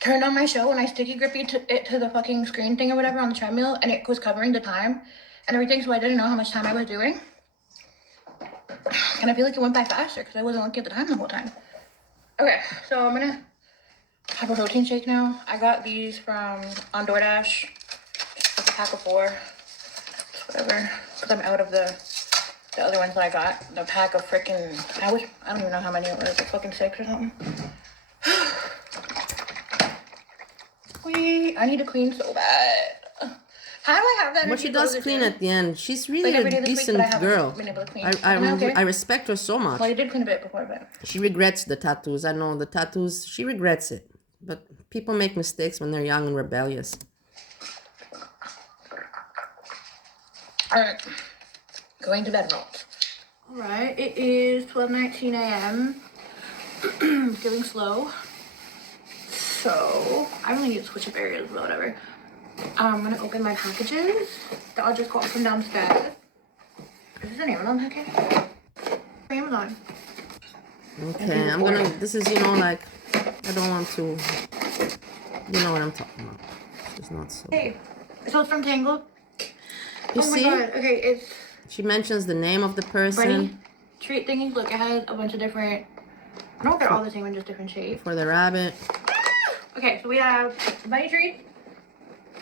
turned on my show and I sticky grippy it to the fucking screen thing or whatever on the treadmill, and it was covering the time and everything, so I didn't know how much time I was doing. And I feel like it went by faster because I wasn't looking at the time the whole time. Okay, so I'm gonna have a protein shake now. I got these from on DoorDash. It's a pack of 4. Whatever. Because I'm out of the other ones that I got. The pack of freaking I don't even know how many it was, like fucking 6 or something. Wait, I need to clean so bad. How do I have that? But she does clean at the end. She's really Like every day a this week, decent but I haven't girl. been able to clean. I respect her so much. Well, I did clean a bit before, but She regrets the tattoos. I know the tattoos. She regrets it. But people make mistakes when they're young and rebellious. alright. Going to bed now. Alright, it is 12:19 a.m. Feeling slow. So I really need to switch up areas, but whatever. I'm gonna open my packages that I'll just go up from downstairs. Is this an Amazon package? Amazon. Okay, I'm gonna, this is, you know, like, I don't want to, you know what I'm talking about. It's not so. Hey, so it's from Tangled. You oh see? my god, okay, it's She mentions the name of the person. Bunny treat thingies. Look, it has a bunch of different, I don't know if they're all the same in just different shapes. For the rabbit. Okay, so we have bunny treats,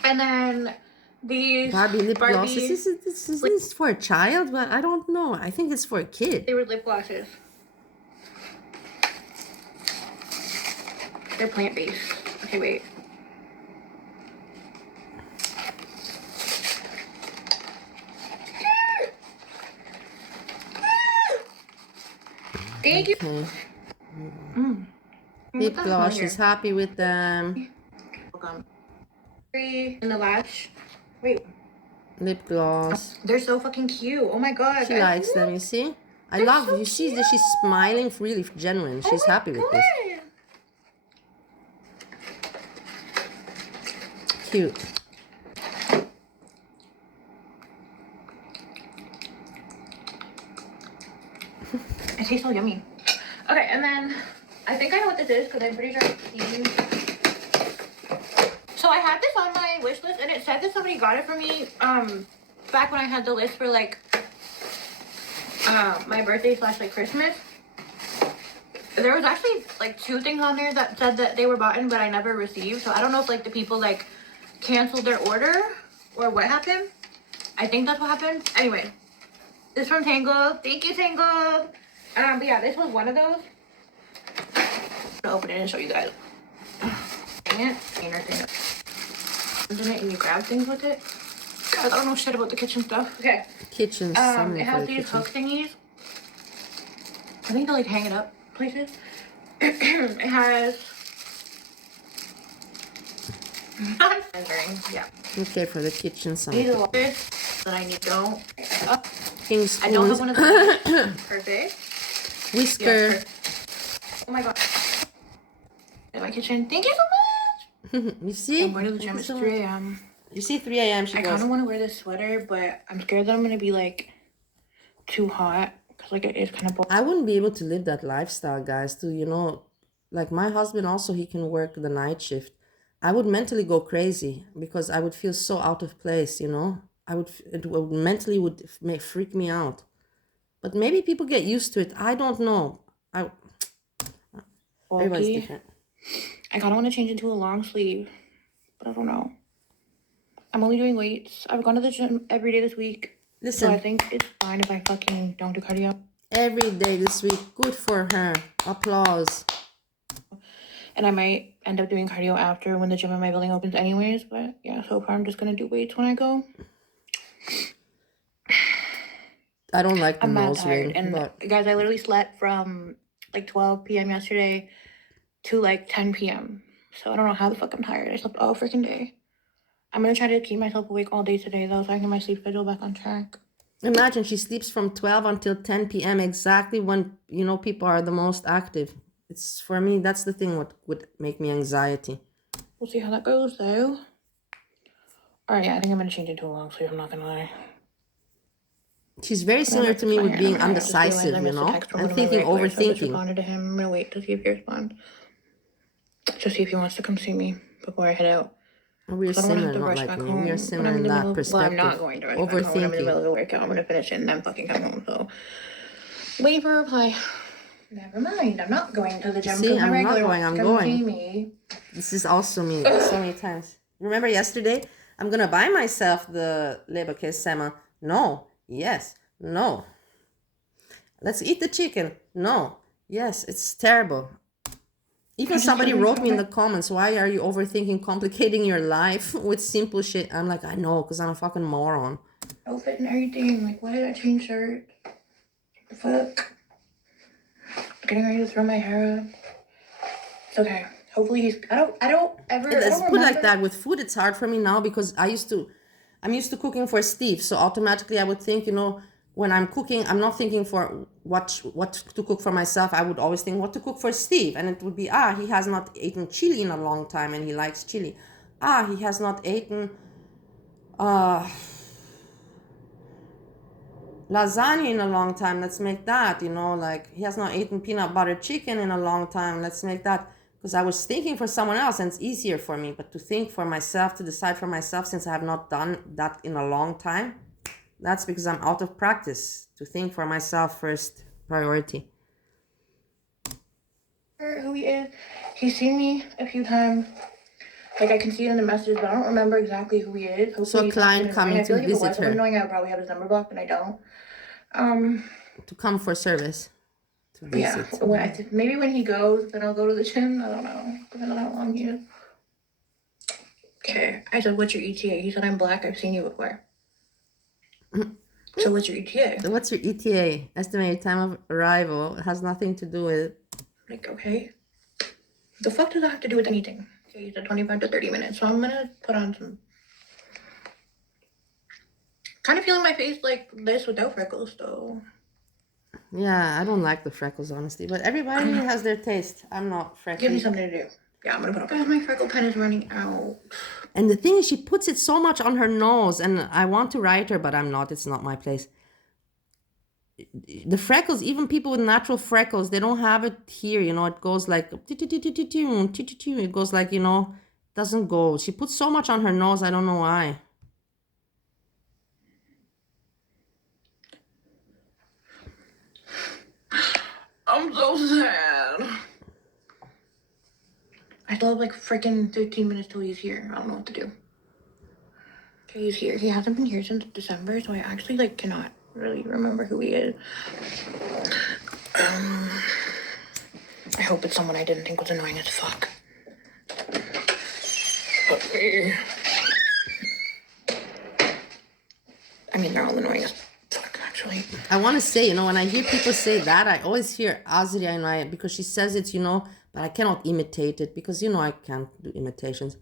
and then these Barbie lip gloss. This is for a child, but I don't know. I think it's for a kid. They were lip glosses. They're plant-based. Okay, wait. Thank you. Okay. Lip gloss. She's happy with them. Welcome. And the lash. Wait. Lip gloss. They're so fucking cute. Oh my god. She likes them, you see? I love, you see that she's smiling, really genuine. She's happy with this. Cute. It tastes so yummy. Okay, and then I think I know what this is because I'm pretty sure I've seen. So I had this on my wish list, and it said that somebody got it for me back when I had the list for like my birthday / like Christmas. There was actually like 2 things on there that said that they were bought in, but I never received. So I don't know if like the people like canceled their order or what happened. I think that's what happened. Anyway, this from Tangled. Thank you, Tangled. But yeah, this was one of those. I'm gonna open it and show you guys. Dang it. And you grab things with it. God, I don't know shit about the kitchen stuff. Okay. Kitchen. It has these hook thingies. I think to like hang it up places. It has. Yeah. Okay, for the kitchen side. These are this that I need don't. King I don't have spoons. one of those. Perfect. Whisker. Yeah, perfect. Oh my god. In my kitchen. Thank you so much. You see? I'm going to the gym. It's 3 a.m. You see 3 a.m. she I goes. kind of want to wear this sweater, but I'm scared that I'm going to be like too hot. Because like it is kind of I wouldn't be able to live that lifestyle, guys, too, you know. Like my husband also, he can work the night shift. I would mentally go crazy because I would feel so out of place, you know. It would mentally freak me out. But maybe people get used to it. I don't know. Everybody's different. I kind of want to change into a long sleeve, but I don't know. I'm only doing weights. I've gone to the gym every day this week. Listen. So I think it's fine if I fucking don't do cardio. Every day this week. Good for her. Applause. And I might end up doing cardio after when the gym in my building opens anyways. But yeah, so far I'm just going to do weights when I go. I don't like the I'm mad nose tired. ring. And But guys, I literally slept from like 12 p.m. yesterday to like 10 p.m. So I don't know how the fuck I'm tired. I slept all freaking day. I'm going to try to keep myself awake all day today though, so I can get my sleep schedule back on track. imagine she sleeps from 12 until 10 p.m. exactly when, you know, people are the most active. It's, for me, that's the thing what would make me anxiety. We'll see how that goes though. Alright, yeah, I think I'm going to change it to a long sleeve, I'm not going to lie. She's very similar to me with being undecisive, you know, and thinking, So I just overthinking. responded to him. I'm going to wait to see if he responds. To see if he wants to come see me before I head out. We're similar, not like me. We are similar in that perspective. Well, I'm not going to rush back home when I'm in the middle of a workout. I'm going to finish it and then fucking come home. So, wait for a reply. Never mind. I'm not going to the gym. See, I'm not going. I'm going. See me. This is also me so many times. Remember yesterday? I'm going to buy myself the leberkäse. No. Yes. No. Let's eat the chicken. No. Yes. It's terrible. Even somebody wrote me in the comments, why are you overthinking, complicating your life with simple shit? I'm like, I know, because I'm a fucking moron. Outfit and everything. Like, why did I change shirt? The fuck? Getting ready to throw my hair up. It's okay. Hopefully he's... I don't ever... Let's put like that. With food, it's hard for me now because I'm used to cooking for Steve. So automatically I would think, you know, when I'm cooking, I'm not thinking for what to cook for myself. I would always think what to cook for Steve. And it would be, he has not eaten chili in a long time and he likes chili. He has not eaten lasagna in a long time. Let's make that, you know, like he has not eaten peanut butter chicken in a long time. Let's make that. Because I was thinking for someone else and it's easier for me. But to think for myself, to decide for myself, since I have not done that in a long time, that's because I'm out of practice. To think for myself first, priority. Who he is. He's seen me a few times. Like, I can see it in the messages, but I don't remember exactly who he is. Hopefully so a client coming to visit her. Annoying, I would probably have his number blocked, and I don't. To come for service. To visit. Yeah. Maybe when he goes, then I'll go to the gym. I don't know. Depending on how long he is. Okay. I said, what's your ETA? He said, I'm black. I've seen you before. So what's your ETA? What's your ETA? Estimated time of arrival. It has nothing to do with... Like, okay. The fuck does that have to do with anything? Okay, you said 25 to 30 minutes. So I'm gonna put on some... Kind of feeling my face like this without freckles, though. Yeah, I don't like the freckles, honestly. But everybody has their taste. I'm not freckly. Give me something to do. Yeah, I'm gonna put on... My freckle pen is running out. And the thing is, she puts it so much on her nose. And I want to write her, but I'm not. It's not my place. The freckles, even people with natural freckles, they don't have it here. You know, it goes like... It goes like, you know, doesn't go. She puts so much on her nose. I don't know why. I'm so sad. I still have like freaking 15 minutes till he's here. I don't know what to do. Okay, he's here. He hasn't been here since December, so I actually like cannot really remember who he is. I hope it's someone I didn't think was annoying as fuck. I mean, they're all annoying as fuck, actually. I want to say, you know, when I hear people say that, I always hear Azria in my... Because she says it, you know, but I cannot imitate it. Because, you know, I can't do imitations.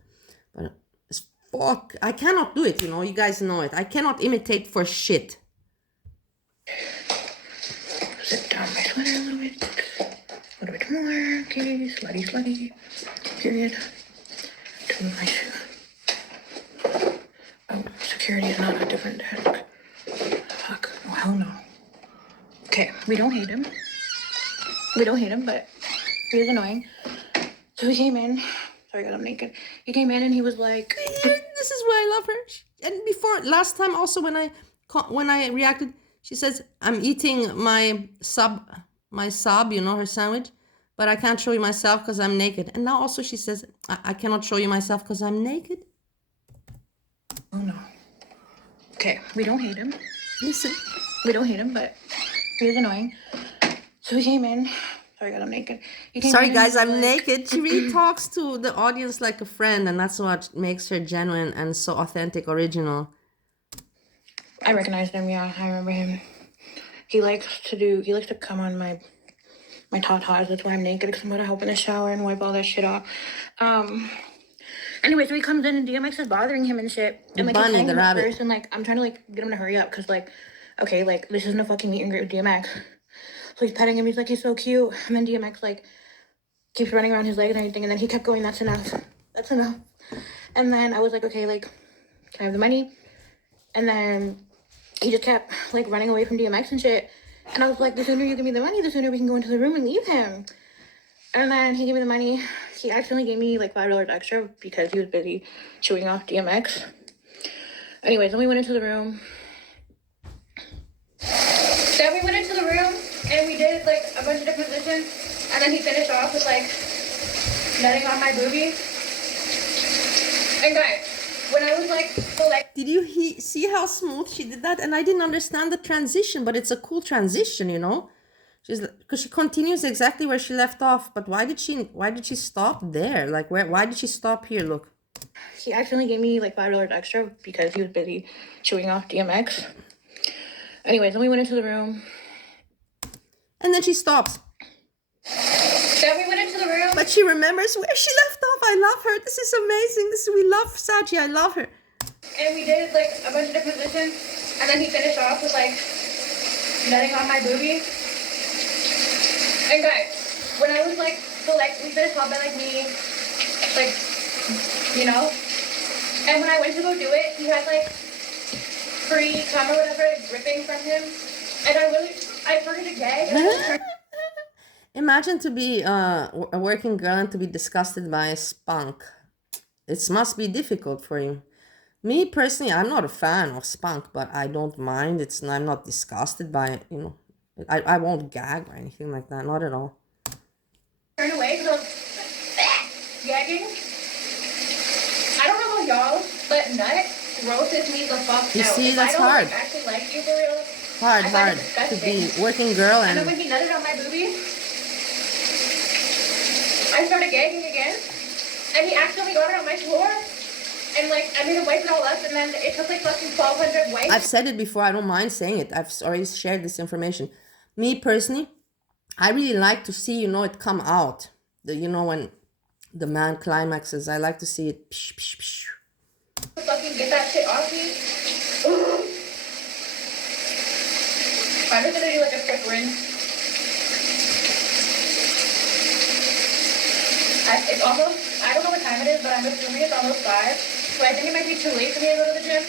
But as fuck, I cannot do it, you know. You guys know it. I cannot imitate for shit. Zip down my sweater a little bit more. Okay, slutty. Period. To my shoe. Oh, security is not a different desk. Fuck. Oh, hell no. Okay, we don't hate him. But he is annoying. So he came in. Sorry, guys, I'm naked. He came in and he was like... This is why I love her. And before, last time also when I reacted, she says, I'm eating my sub, you know, her sandwich, but I can't show you myself because I'm naked. And now also she says, I cannot show you myself because I'm naked. Oh, no. Okay, we don't hate him. Listen. We don't hate him, but he was annoying. So he came in. Sorry, guys, I'm naked. He came Sorry, in guys, and I'm was like, naked. She really talks to the audience like a friend, and that's what makes her genuine and so authentic, original. I recognized him. Yeah, I remember him. He likes to come on my tatas. That's why I'm naked, because I'm gonna help in the shower and wipe all that shit off. Anyway, so he comes in and DMX is bothering him and shit. The And like bunny, he's petting the him at rabbit. first, and like I'm trying to like get him to hurry up, because like, okay, like this isn't a fucking meet and greet with DMX. So he's petting him, he's like, he's so cute. And then DMX like keeps running around his leg and everything, and then he kept going, that's enough. That's enough. And then I was like, okay, like, can I have the money? And then he just kept like running away from DMX and shit. And I was like, the sooner you give me the money, the sooner we can go into the room and leave him. And then he gave me the money. He accidentally gave me like $5 extra because he was busy chewing off DMX. Anyways, then we went into the room. Then we went into the room and we did like a bunch of different positions. And then he finished off with like nutting on my boobie. And guys, when I was like, so like, Did you see how smooth she did that? And I didn't understand the transition, but it's a cool transition, you know. She's because she continues exactly where she left off. But why did she stop there? Like why did she stop here? Look. he accidentally gave me like $5 extra because he was busy chewing off DMX. Anyways, then we went into the room. And then she stops. Then we went into the room. But she remembers where she left off. I love her. This is amazing. We love SAGI. I love her. And we did like a bunch of different positions. And then he finished off with like nutting on my boobie. And guys, when I was like, so like we finished off by like me, like, you know. And when I went to go do it, he had like free cum or whatever like, dripping from him. And I started to gag. Imagine to be a working girl and to be disgusted by a spunk. It must be difficult for you. Me personally, I'm not a fan of spunk, but I don't mind. I'm not disgusted by it, you know. I won't gag or anything like that, not at all. Turn away because I was gagging. I don't know about y'all, but nut grosses me the fuck out. You see, if that's I don't, hard. Like, actually like you for real. Hard to be working girl And and then when he nutted on my boobie, I started gagging again, and he accidentally got it on my floor, and like I made him wipe it all up, and then it took like fucking 1,200 wipes. I've said it before, I don't mind saying it. I've already shared this information. Me personally, I really like to see, you know, it come out. You know, when the man climaxes, I like to see it. Psh, psh, psh. Fucking get that shit off me. I'm just gonna do like a quick rinse. It's almost, I don't know what time it is, but I'm assuming it's almost 5. So I think it might be too late for me to go to the gym.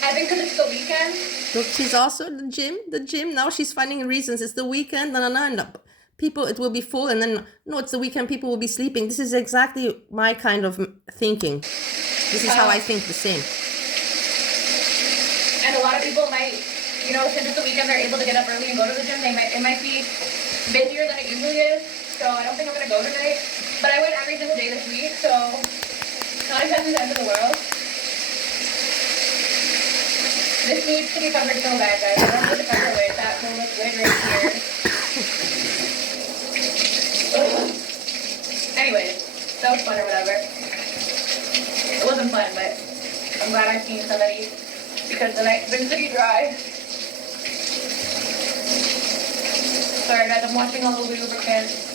I think because it's the weekend. Look, she's also at the gym. Now she's finding reasons. It's the weekend, and people, it will be full, and then, no, it's the weekend, people will be sleeping. This is exactly my kind of thinking. This is how I think the same. And a lot of people might, you know, since it's the weekend, they're able to get up early and go to the gym. It might be busier than it usually is. So I don't think I'm going to go tonight. But I went every single day this week, so not exactly the end of the world. This needs to be covered so bad, guys. I don't need to cover with that little liquid right here. Anyways, that was fun or whatever. It wasn't fun, but I'm glad I've seen somebody because the night's been pretty dry. Sorry guys, I'm watching all the lubricants.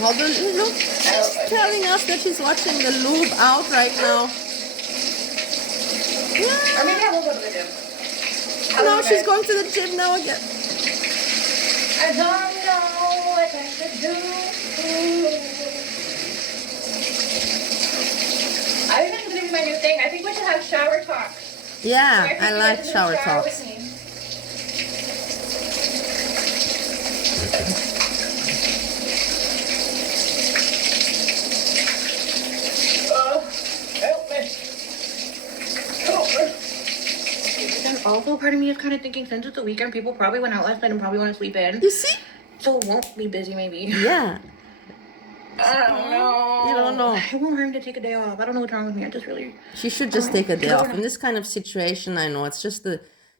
Well, look, she's telling us that she's watching the lube out right now. Yeah. Or maybe I will go to the gym. No, she's going to the gym now again. I don't know what I should do. I think this is going to be my new thing. I think we should have shower talks. Yeah, So I like shower talks. with me. Also, part of me is kind of thinking since it's the weekend, people probably went out last night and probably want to sleep in. You see? So it won't be busy, maybe. Yeah. I don't know. You don't know. I won't hurt to take a day off. I don't know what's wrong with me. I just really... She should just take a day off. In this kind of situation, I know, it's just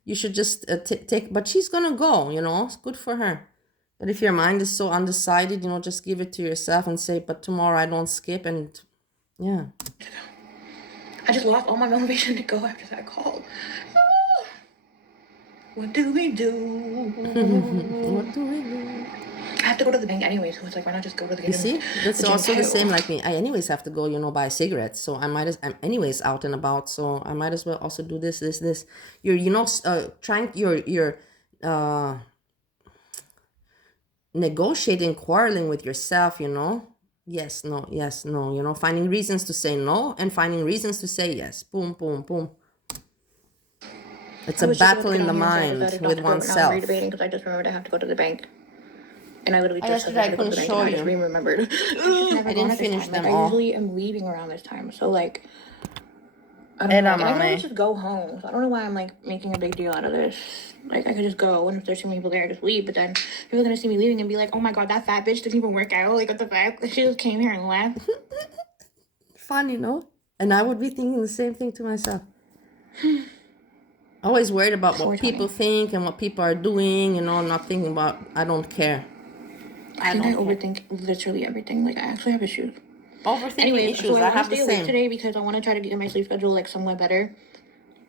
you should just take, but she's gonna go, you know, it's good for her. But if your mind is so undecided, you know, just give it to yourself and say, but tomorrow I don't skip, and yeah. I just lost all my motivation to go after that call. What do we do? What do we do? I have to go to the bank anyway, so it's like, why not just go to the You see, that's the gym also the too? same like me. I anyways have to go, you know, buy cigarettes, so I'm anyways out and about, so I might as well also do this. You're, you know, you're negotiating, quarreling with yourself, you know. Yes, no, you know, finding reasons to say no and finding reasons to say yes. Boom, boom, boom. It's a battle in the mind with oneself. Now I'm redebating because I just remembered I have to go to the bank. And I literally just said I had to go to the bank and I just remembered. I didn't finish them all. I usually am leaving around this time, so like, I don't know. Like, I can just go home. So I don't know why I'm like making a big deal out of this. Like, I could just go, and if there's too many people there, just leave. But then people are gonna see me leaving and be like, "Oh my god, that fat bitch didn't even work out. Like, what the fuck? She just came here and left." Funny, no? And I would be thinking the same thing to myself. Always worried about what people think and what people are doing, you know, not thinking about, I don't care. I overthink literally everything. Like, I actually have issues. Overthinking issues, so I have the same. Today because I want to try to get my sleep schedule like somewhat better.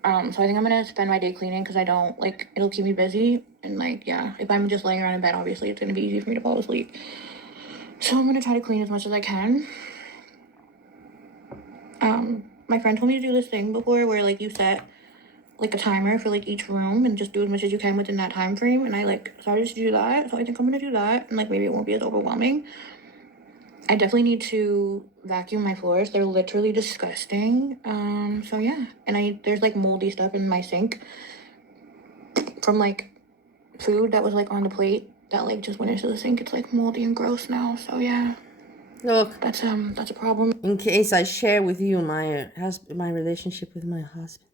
So I think I'm gonna spend my day cleaning because I don't like, it'll keep me busy, and like, yeah, if I'm just laying around in bed, obviously it's gonna be easy for me to fall asleep. So I'm gonna try to clean as much as I can. My friend told me to do this thing before where like you set like a timer for like each room and just do as much as you can within that time frame, and I like started to do that, so I think I'm gonna do that, and like maybe it won't be as overwhelming. I definitely need to vacuum my floors. They're literally disgusting. So yeah, and there's like moldy stuff in my sink from like food that was like on the plate that like just went into the sink. It's like moldy and gross now. So yeah. Look, that's a problem. In case I share with you my relationship with my husband.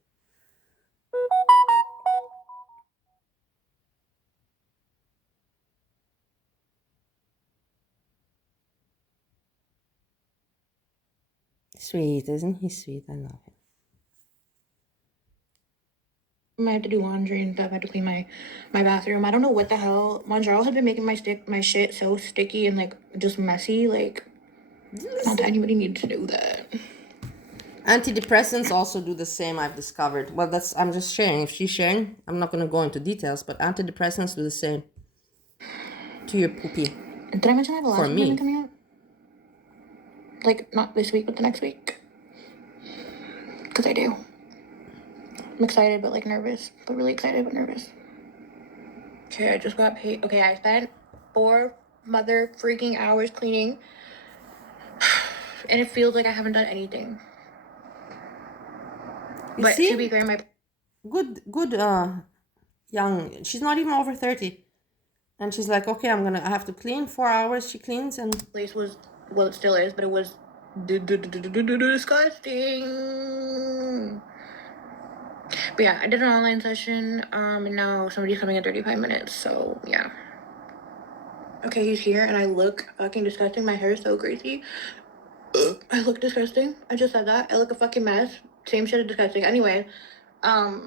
Sweet, isn't he sweet? I love him. I have to do laundry and stuff. I have to clean my bathroom. I don't know what the hell. Montreal had been making my shit so sticky and like just messy. Like, not that anybody needs to do that. Antidepressants also do the same, I've discovered. Well, I'm just sharing. If she's sharing, I'm not going to go into details, but antidepressants do the same to your poopy. Did I mention I have a last appointment coming up? Like, not this week, but the next week. Because I do. I'm excited, but like nervous. But really excited, but nervous. Okay, I just got paid. Okay, I spent 4 mother freaking hours cleaning. And it feels like I haven't done anything. But to be fair, my good young, she's not even over 30, and she's like, okay, I have to clean 4 hours. She cleans, and place was, well, it still is, but it was disgusting. But yeah, I did an online session, and now somebody's coming in 35 minutes, so yeah. Okay, he's here, and I look fucking disgusting. My hair is so crazy. I look disgusting. I just said that. I look a fucking mess. Same shit as disgusting. Anyway, oh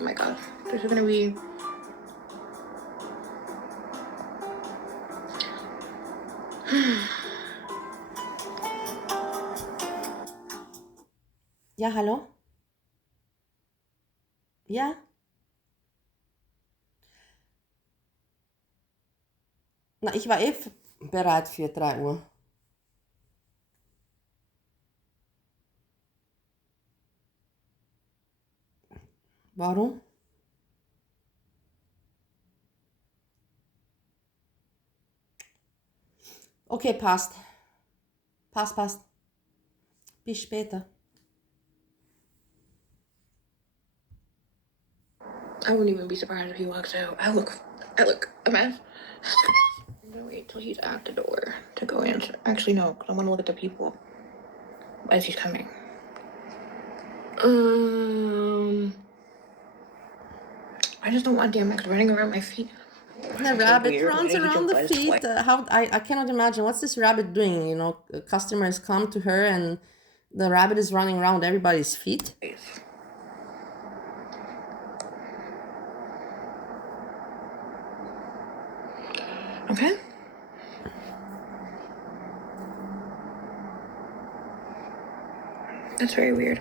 my god, this is gonna be... Ja, hallo? Ja? Na, ich war bereit für 3 Uhr. Warum? Okay, passt. Passt. Bis später. I wouldn't even be surprised if he walks out. I look a mess. I'm gonna wait till he's at the door to go answer. Actually, no, because I want to look at the people as he's coming. I just don't want DMX running around my feet. The rabbit runs around the feet. I cannot imagine. What's this rabbit doing? You know, customers come to her and the rabbit is running around everybody's feet. That's very weird.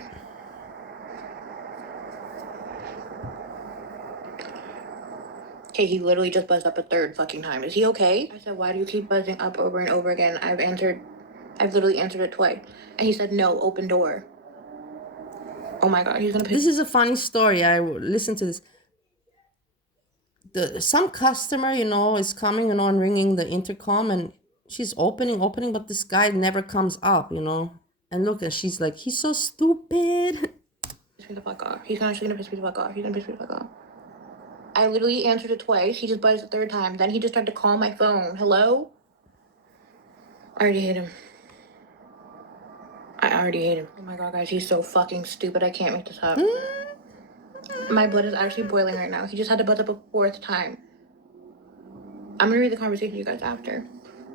Okay, he literally just buzzed up a third fucking time. Is he okay? I said, why do you keep buzzing up over and over again? I've literally answered it twice. And he said, no, open door. Oh my God, he's gonna pick. This is a funny story. I listened to this. Some customer, you know, is coming, you know, and ringing the intercom, and she's opening, but this guy never comes up, you know. And look, and she's like, he's so stupid. Piss me the fuck off. He's actually gonna piss me the fuck off. He's gonna piss me the fuck off. I literally answered it twice. He just buzzed the third time. Then he just tried to call my phone. Hello? I already hate him. Oh my God, guys, he's so fucking stupid. I can't make this up. My blood is actually boiling right now. He just had to buzz up a fourth time. I'm gonna read the conversation to you guys after.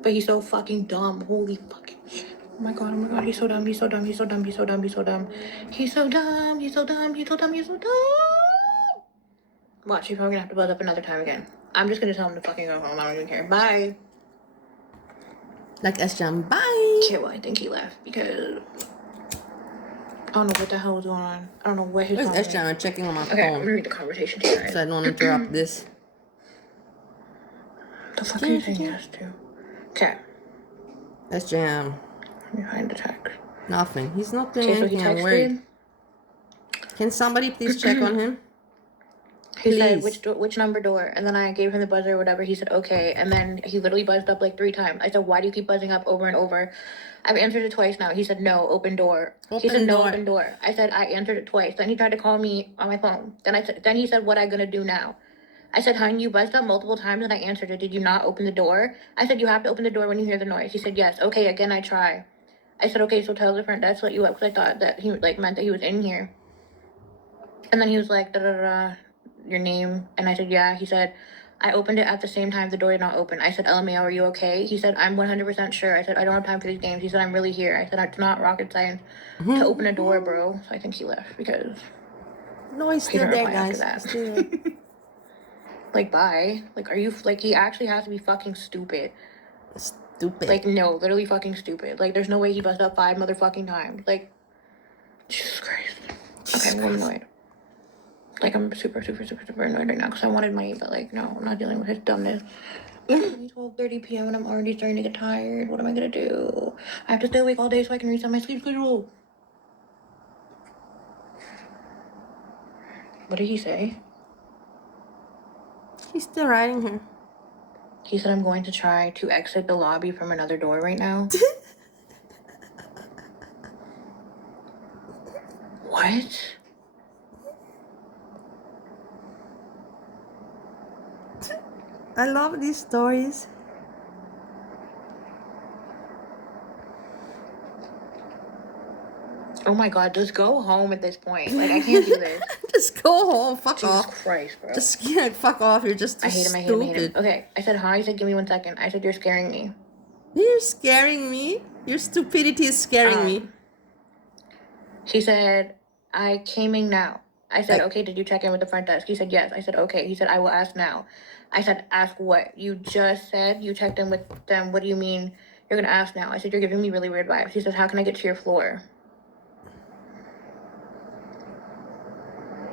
But he's so fucking dumb. Holy fucking shit. Oh my God, he's so dumb. He's so dumb. He's so dumb. He's so dumb. He's so dumb. He's so dumb. He's so dumb. He's so dumb. He's so dumb. Watch, he's probably gonna have to buzz up another time again. I'm just gonna tell him to fucking go home. I don't even care. Bye. Like SJM, bye. Okay, well, I think he left because I don't know what the hell was going on. I don't know what his phone Where's is. SJM? I'm checking on my Okay, I'm phone. gonna read the conversation to you guys. So I don't interrupt this. The fuck are you saying yes to? Okay. SJM. Let me find the text. Nothing. He's not doing Okay, so he anything. I'm worried. texted. Can somebody please check on him? He said, Please. which number door? And then I gave him the buzzer or whatever. He said, okay. And then he literally buzzed up like 3 times. I said, why do you keep buzzing up over and over? I've answered it twice now. He said, no, open door. He said, no, open door. I said, I answered it twice. Then he tried to call me on my phone. Then he said, what I gonna do now? I said, hon, you buzzed up multiple times and I answered it. Did you not open the door? I said, you have to open the door when you hear the noise. He said, yes. Okay, again, I try. I said, okay, so tell the front desk let you up, because I thought that he like meant that he was in here. And then he was like, your name. And I said, yeah. He said, I opened it at the same time the door did not open. I said, LMAO, are you okay? He said, I'm 100% sure. I said, I don't have time for these games. He said, I'm really here. I said, it's not rocket science to open a door, bro. So I think he left because No, he's still there, guys. Still. Like, bye. Like, are you, like, he actually has to be fucking stupid. Stupid. Like, no, literally fucking stupid. Like, there's no way he buzzed up 5 motherfucking times. Like, Jesus Christ. Okay, I'm annoyed. Like, I'm super annoyed right now because I wanted money, but, like, no, I'm not dealing with his dumbness. It's 12:30 p.m. and I'm already starting to get tired. What am I gonna do? I have to stay awake all day so I can reset my sleep schedule. What did he say? He's still writing her. He said, I'm going to try to exit the lobby from another door right now. What? I love these stories. Oh my God, just go home at this point. Like, I can't do this. Just go home. Fuck Jesus off. Christ, bro. Just fuck off. You're just too I hate him, stupid. Okay, I said, hi. He said, give me 1 second. I said, you're scaring me. You're scaring me. Your stupidity is scaring me. He said, I came in now. I said, okay, did you check in with the front desk? He said, yes. I said, okay. He said, I will ask now. I said, ask what? You just said you checked in with them. What do you mean you're going to ask now? I said, you're giving me really weird vibes. He said, how can I get to your floor?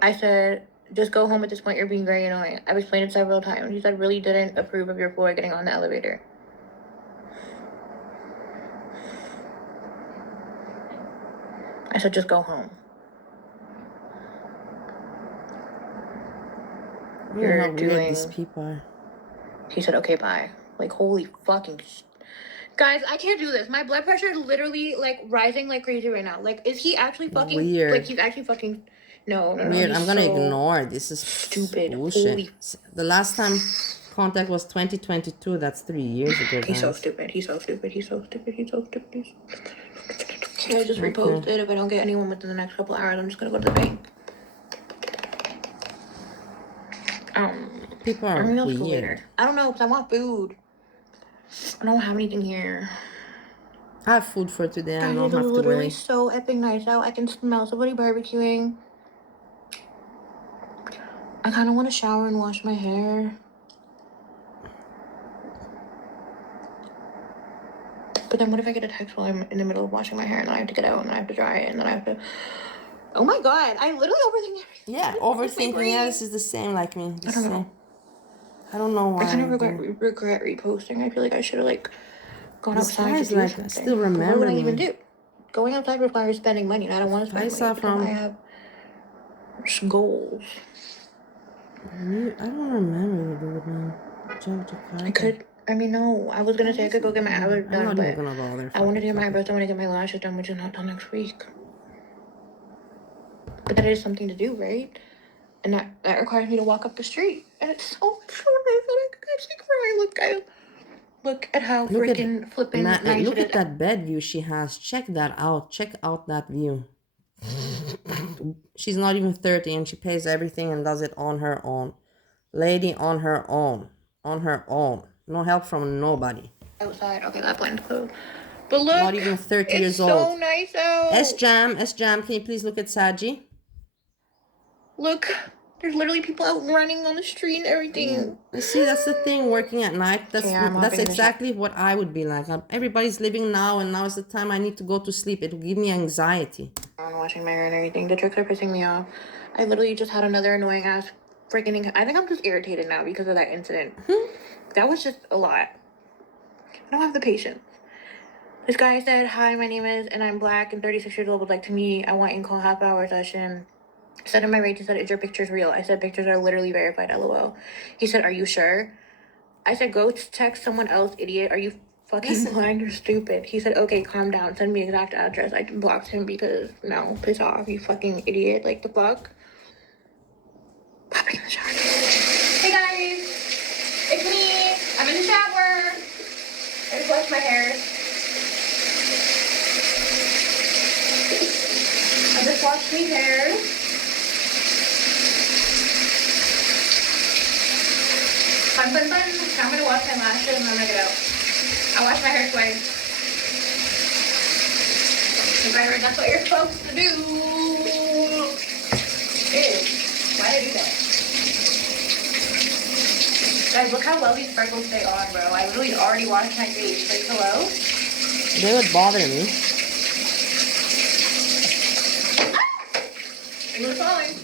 I said, just go home at this point. You're being very annoying. I've explained it several times. He said, really didn't approve of your floor getting on the elevator. I said, just go home. You're doing... these people are. He said, okay, bye. Like, holy fucking guys, I can't do this. My blood pressure is literally, like, rising like crazy right now. Like, is he actually fucking... Weird. Like, he's actually fucking... No. Weird. I'm gonna ignore. This is stupid. Bullshit. Holy... The last time contact was 2022. That's 3 years ago, guys. He's so stupid. He's so stupid. Can I just repost it? If I don't get anyone within the next couple hours, I'm just gonna go to the bank. People are weird. I don't know, because I want food. I don't have anything here. I have food for today. I don't have to worry. It's literally so epic nice out. I can smell somebody barbecuing. I kind of want to shower and wash my hair. But But then what if I get a text while I'm in the middle of washing my hair and then I have to get out and then I have to dry it and then I have to... Oh my god, I literally overthink everything. Yeah, overthinking. Yeah, this is the same like me. I don't know. I don't know why. I kind of regret reposting. I feel like I should have like gone outside to do like, something. still But remember what would I me. even do? Going outside requires spending money and I don't want to spend money because I have goals. I don't remember you, dude. I could... I mean, no. I was going to say I could go get my eyebrows done, but I wanted to get my eyebrows done. I want to get my lashes done, which is not done next week. But that is something to do, right? And that requires me to walk up the street. And it's so nice. I could actually cry. Look at how freaking flipping nice it is. Look at that bed view she has. Check that out. Check out that view. She's not even 30 and she pays everything and does it on her own. Lady on her own. On her own. No help from nobody. Outside. Okay, that blends close. But look. Not even 30 years old. It's so nice out. S-Jam. Can you please look at SAGI? Look. There's literally people out running on the street and everything. You see, that's the thing, working at night. That's exactly what I would be like. Everybody's living now, and now is the time I need to go to sleep. It will give me anxiety. I'm washing my hair and everything. The tricks are pissing me off. I literally just had another annoying ass freaking... I think I'm just irritated now because of that incident. That was just a lot. I don't have the patience. This guy said, hi, my name is, and I'm black and 36 years old, would like to meet. I want you to call half-hour session. Said in my rate, he said, is your pictures real? I said, pictures are literally verified, LOL. He said, are you sure? I said, go text someone else, idiot. Are you fucking blind or stupid? He said, okay, calm down. Send me exact address. I blocked him because, no, piss off, you fucking idiot. Like, the fuck? Popping in the shower. Hey, guys. It's me. I'm in the shower. I just washed my hair. I just washed my hair. Fun. Now I'm gonna wash my lashes and I'm gonna get out. I wash my hair twice. If I heard that's what you're supposed to do. Ew. Why did I do that? Guys, look how well these sparkles stay on, bro. I literally already washed my face. Like, hello? They would bother me. It was falling.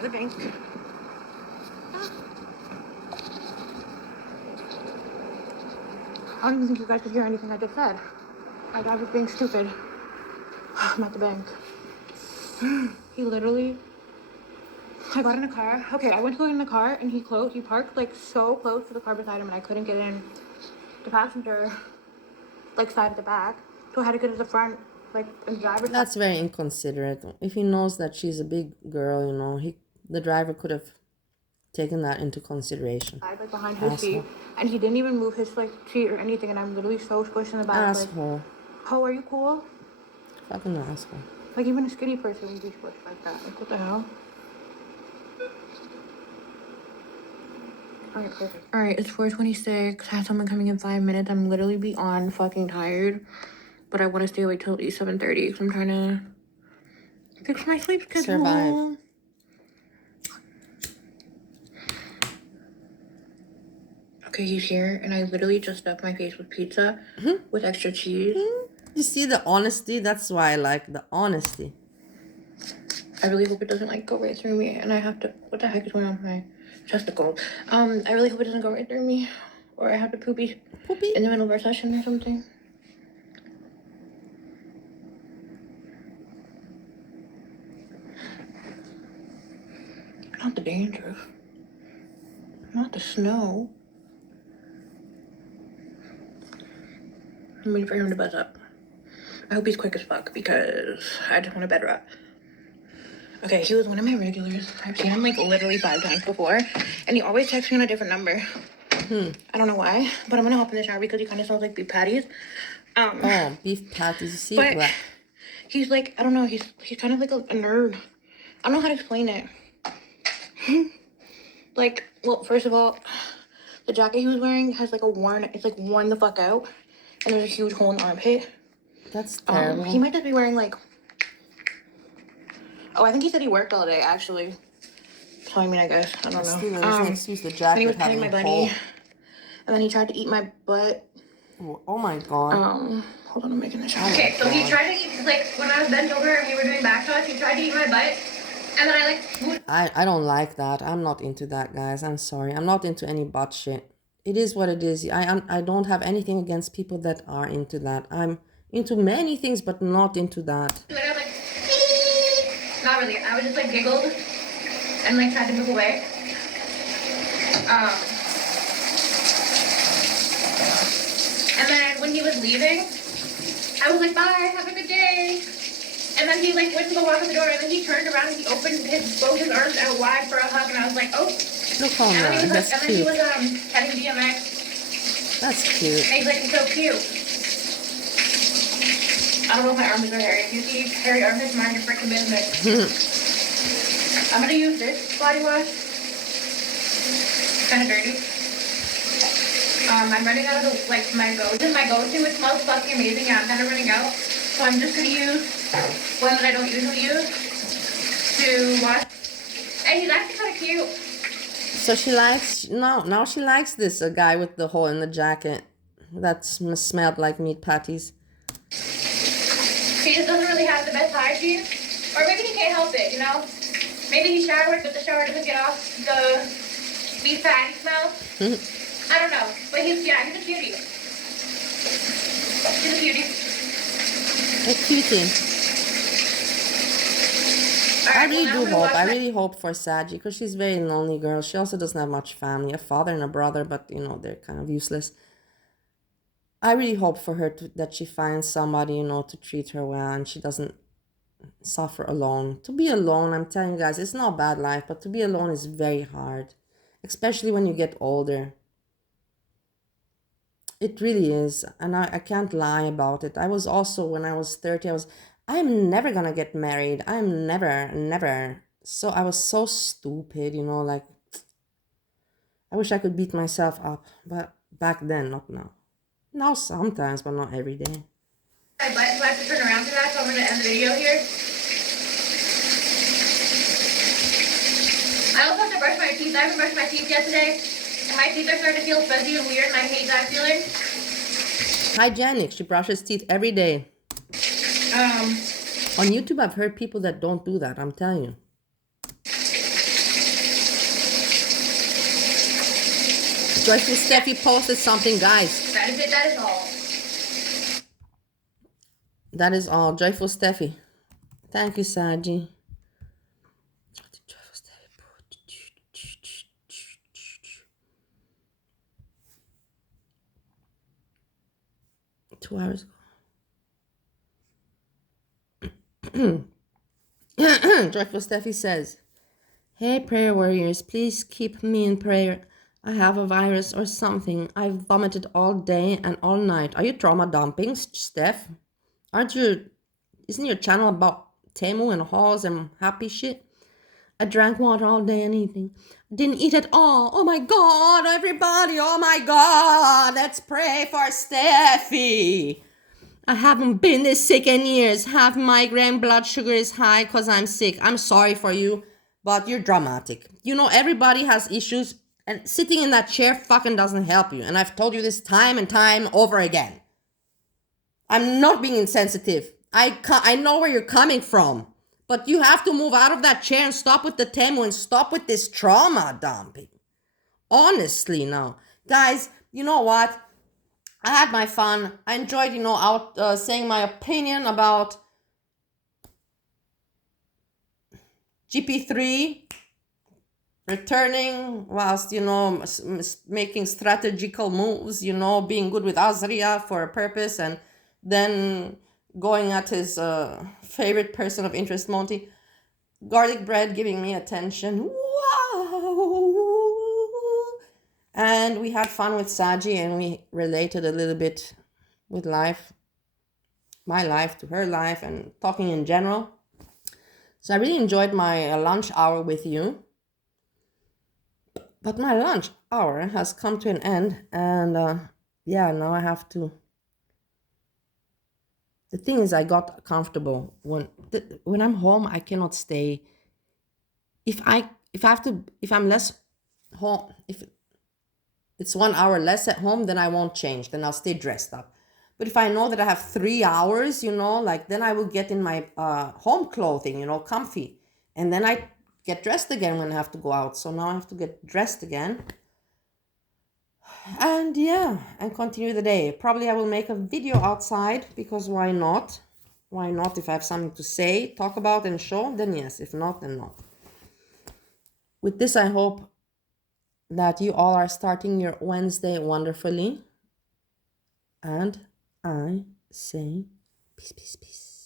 The bank. I don't even think you guys could hear anything I just said. I was being stupid. I'm at the bank. He literally... I got in a car. Okay, I went to go in the car and he parked like so close to the car beside him and I couldn't get in the passenger like side at the back. So I had to get to the front, like, and drive it. That's very inconsiderate. If he knows that she's a big girl, you know, the driver could have taken that into consideration. Like behind his seat, and he didn't even move his like seat or anything, and I'm literally so squished in the back. Asshole. Like, oh, are you cool? Fucking asshole. Like even a skinny person would be squished like that. Like what the hell? Alright, perfect. Alright, it's 4:26. I have someone coming in 5 minutes. I'm literally beyond fucking tired, but I want to stay awake till at least 7:30 because I'm trying to fix my sleep schedule. Survive. Okay, he's here, and I literally just stuffed my face with pizza with extra cheese. You see the honesty? That's why I like the honesty. I really hope it doesn't, like, go right through me, and I have to... What the heck is going on with my testicle? I really hope it doesn't go right through me, or I have to poopy in the middle of our session or something. Not the dandruff. Not the snow. I'm waiting for him to buzz up. I hope he's quick as fuck because I just want a bed rot. Okay, he was one of my regulars. I've seen him like literally 5 times before. And he always texts me on a different number. I don't know why, but I'm gonna hop in the shower because he kind of smells like beef patties. Oh, beef patties. You see but what? He's like, I don't know, he's kind of like a nerd. I don't know how to explain it. Like, well, first of all, the jacket he was wearing has like it's like worn the fuck out. And there's a huge hole in the armpit. That's terrible. He might just be wearing like... Oh, I think he said he worked all day, actually. So I mean, I guess I don't know. Still, it was an excuse. The And he jacket was petting having my a hole. bunny, and then he tried to eat my butt. Oh my god. Hold on, I'm making this. Okay, so he tried to eat, like, when I was bent over and we were doing back shots, he tried to eat my butt, and then I like. I don't like that. I'm not into that, guys. I'm sorry. I'm not into any butt shit. It is what it is. I don't have anything against people that are into that. I'm into many things, but not into that. And I was like, not really. I was just like giggled and like tried to move away. And then when he was leaving, I was like, bye, have a good day. And then he like went to go walk out the door, and then he turned around and he opened both his arms out wide for a hug, and I was like, oh. Look how nice. That's and cute. And then he was petting DMX. That's cute. And he's like, he's so cute. I don't know if my arms are hairy. If you see hairy armpits, mind your freaking business. I'm gonna use this body wash. Kind of dirty. I'm running out of the, like, my go-to. It smells fucking amazing. Yeah, I'm kind of running out. So I'm just gonna use one that I don't usually use to wash. And he's actually kind of cute. So she likes, now she likes this guy with the hole in the jacket that smelled like meat patties. He just doesn't really have the best hygiene. Or maybe he can't help it, you know? Maybe he showered, but the shower doesn't get off the beef patty smell. I don't know. But he's a cutie. He's a cutie. A cutie. I really hope for SAGI, because she's a very lonely girl. She also doesn't have much family, a father and a brother, but you know, they're kind of useless. I really hope for her that she finds somebody, you know, to treat her well and she doesn't suffer alone. To be alone, I'm telling you guys, it's not a bad life, but to be alone is very hard, especially when you get older. It really is, and I can't lie about it. I was also, when I was 30, I'm never gonna get married. I'm never. So I was so stupid, you know, like, I wish I could beat myself up, but back then, not now. Now sometimes, but not every day. My butt, so I have to turn around for that, so I'm gonna end the video here. I also have to brush my teeth. I haven't brushed my teeth yet today. And my teeth are starting to feel fuzzy and weird, and I hate that feeling. Hygienic. She brushes teeth every day. On YouTube, I've heard people that don't do that. I'm telling you. Joyful Steffi posted something, guys. That is it. That is all. That is all. Joyful Steffi. Thank you, Saji. 2 hours ago. Joyful Steffi says, hey, prayer warriors, please keep me in prayer. I have a virus or something. I've vomited all day and all night. Are you trauma dumping, Steph? Isn't your channel about Temu and hauls and happy shit? I drank water all day and evening. Didn't eat at all. Oh my God, everybody. Oh my God. Let's pray for Steffi. I haven't been this sick in years. Half migraine, blood sugar is high because I'm sick. I'm sorry for you, but you're dramatic. You know, everybody has issues, and sitting in that chair fucking doesn't help you. And I've told you this time and time over again. I'm not being insensitive. I know where you're coming from. But you have to move out of that chair and stop with the Temu and stop with this trauma dumping. Honestly, now. Guys, you know what? I had my fun. I enjoyed, you know, out saying my opinion about GP3 returning whilst, you know, making strategical moves, you know, being good with Azria for a purpose, and then going at his favorite person of interest, Monty. Garlic bread giving me attention. Wow! And we had fun with Saji, and we related a little bit with life. My life to her life, and talking in general. So I really enjoyed my lunch hour with you. But my lunch hour has come to an end, and yeah, now I have to. The thing is, I got comfortable when I'm home. I cannot stay. If if I'm less home, if it's 1 hour less at home, then I won't change. Then I'll stay dressed up. But if I know that I have 3 hours, you know, like then I will get in my home clothing, you know, comfy. And then I get dressed again when I have to go out. So now I have to get dressed again. And yeah, and continue the day. Probably I will make a video outside because why not? Why not? If I have something to say, talk about and show, then yes. If not, then not. With this, I hope that you all are starting your Wednesday wonderfully. And I say peace, peace, peace.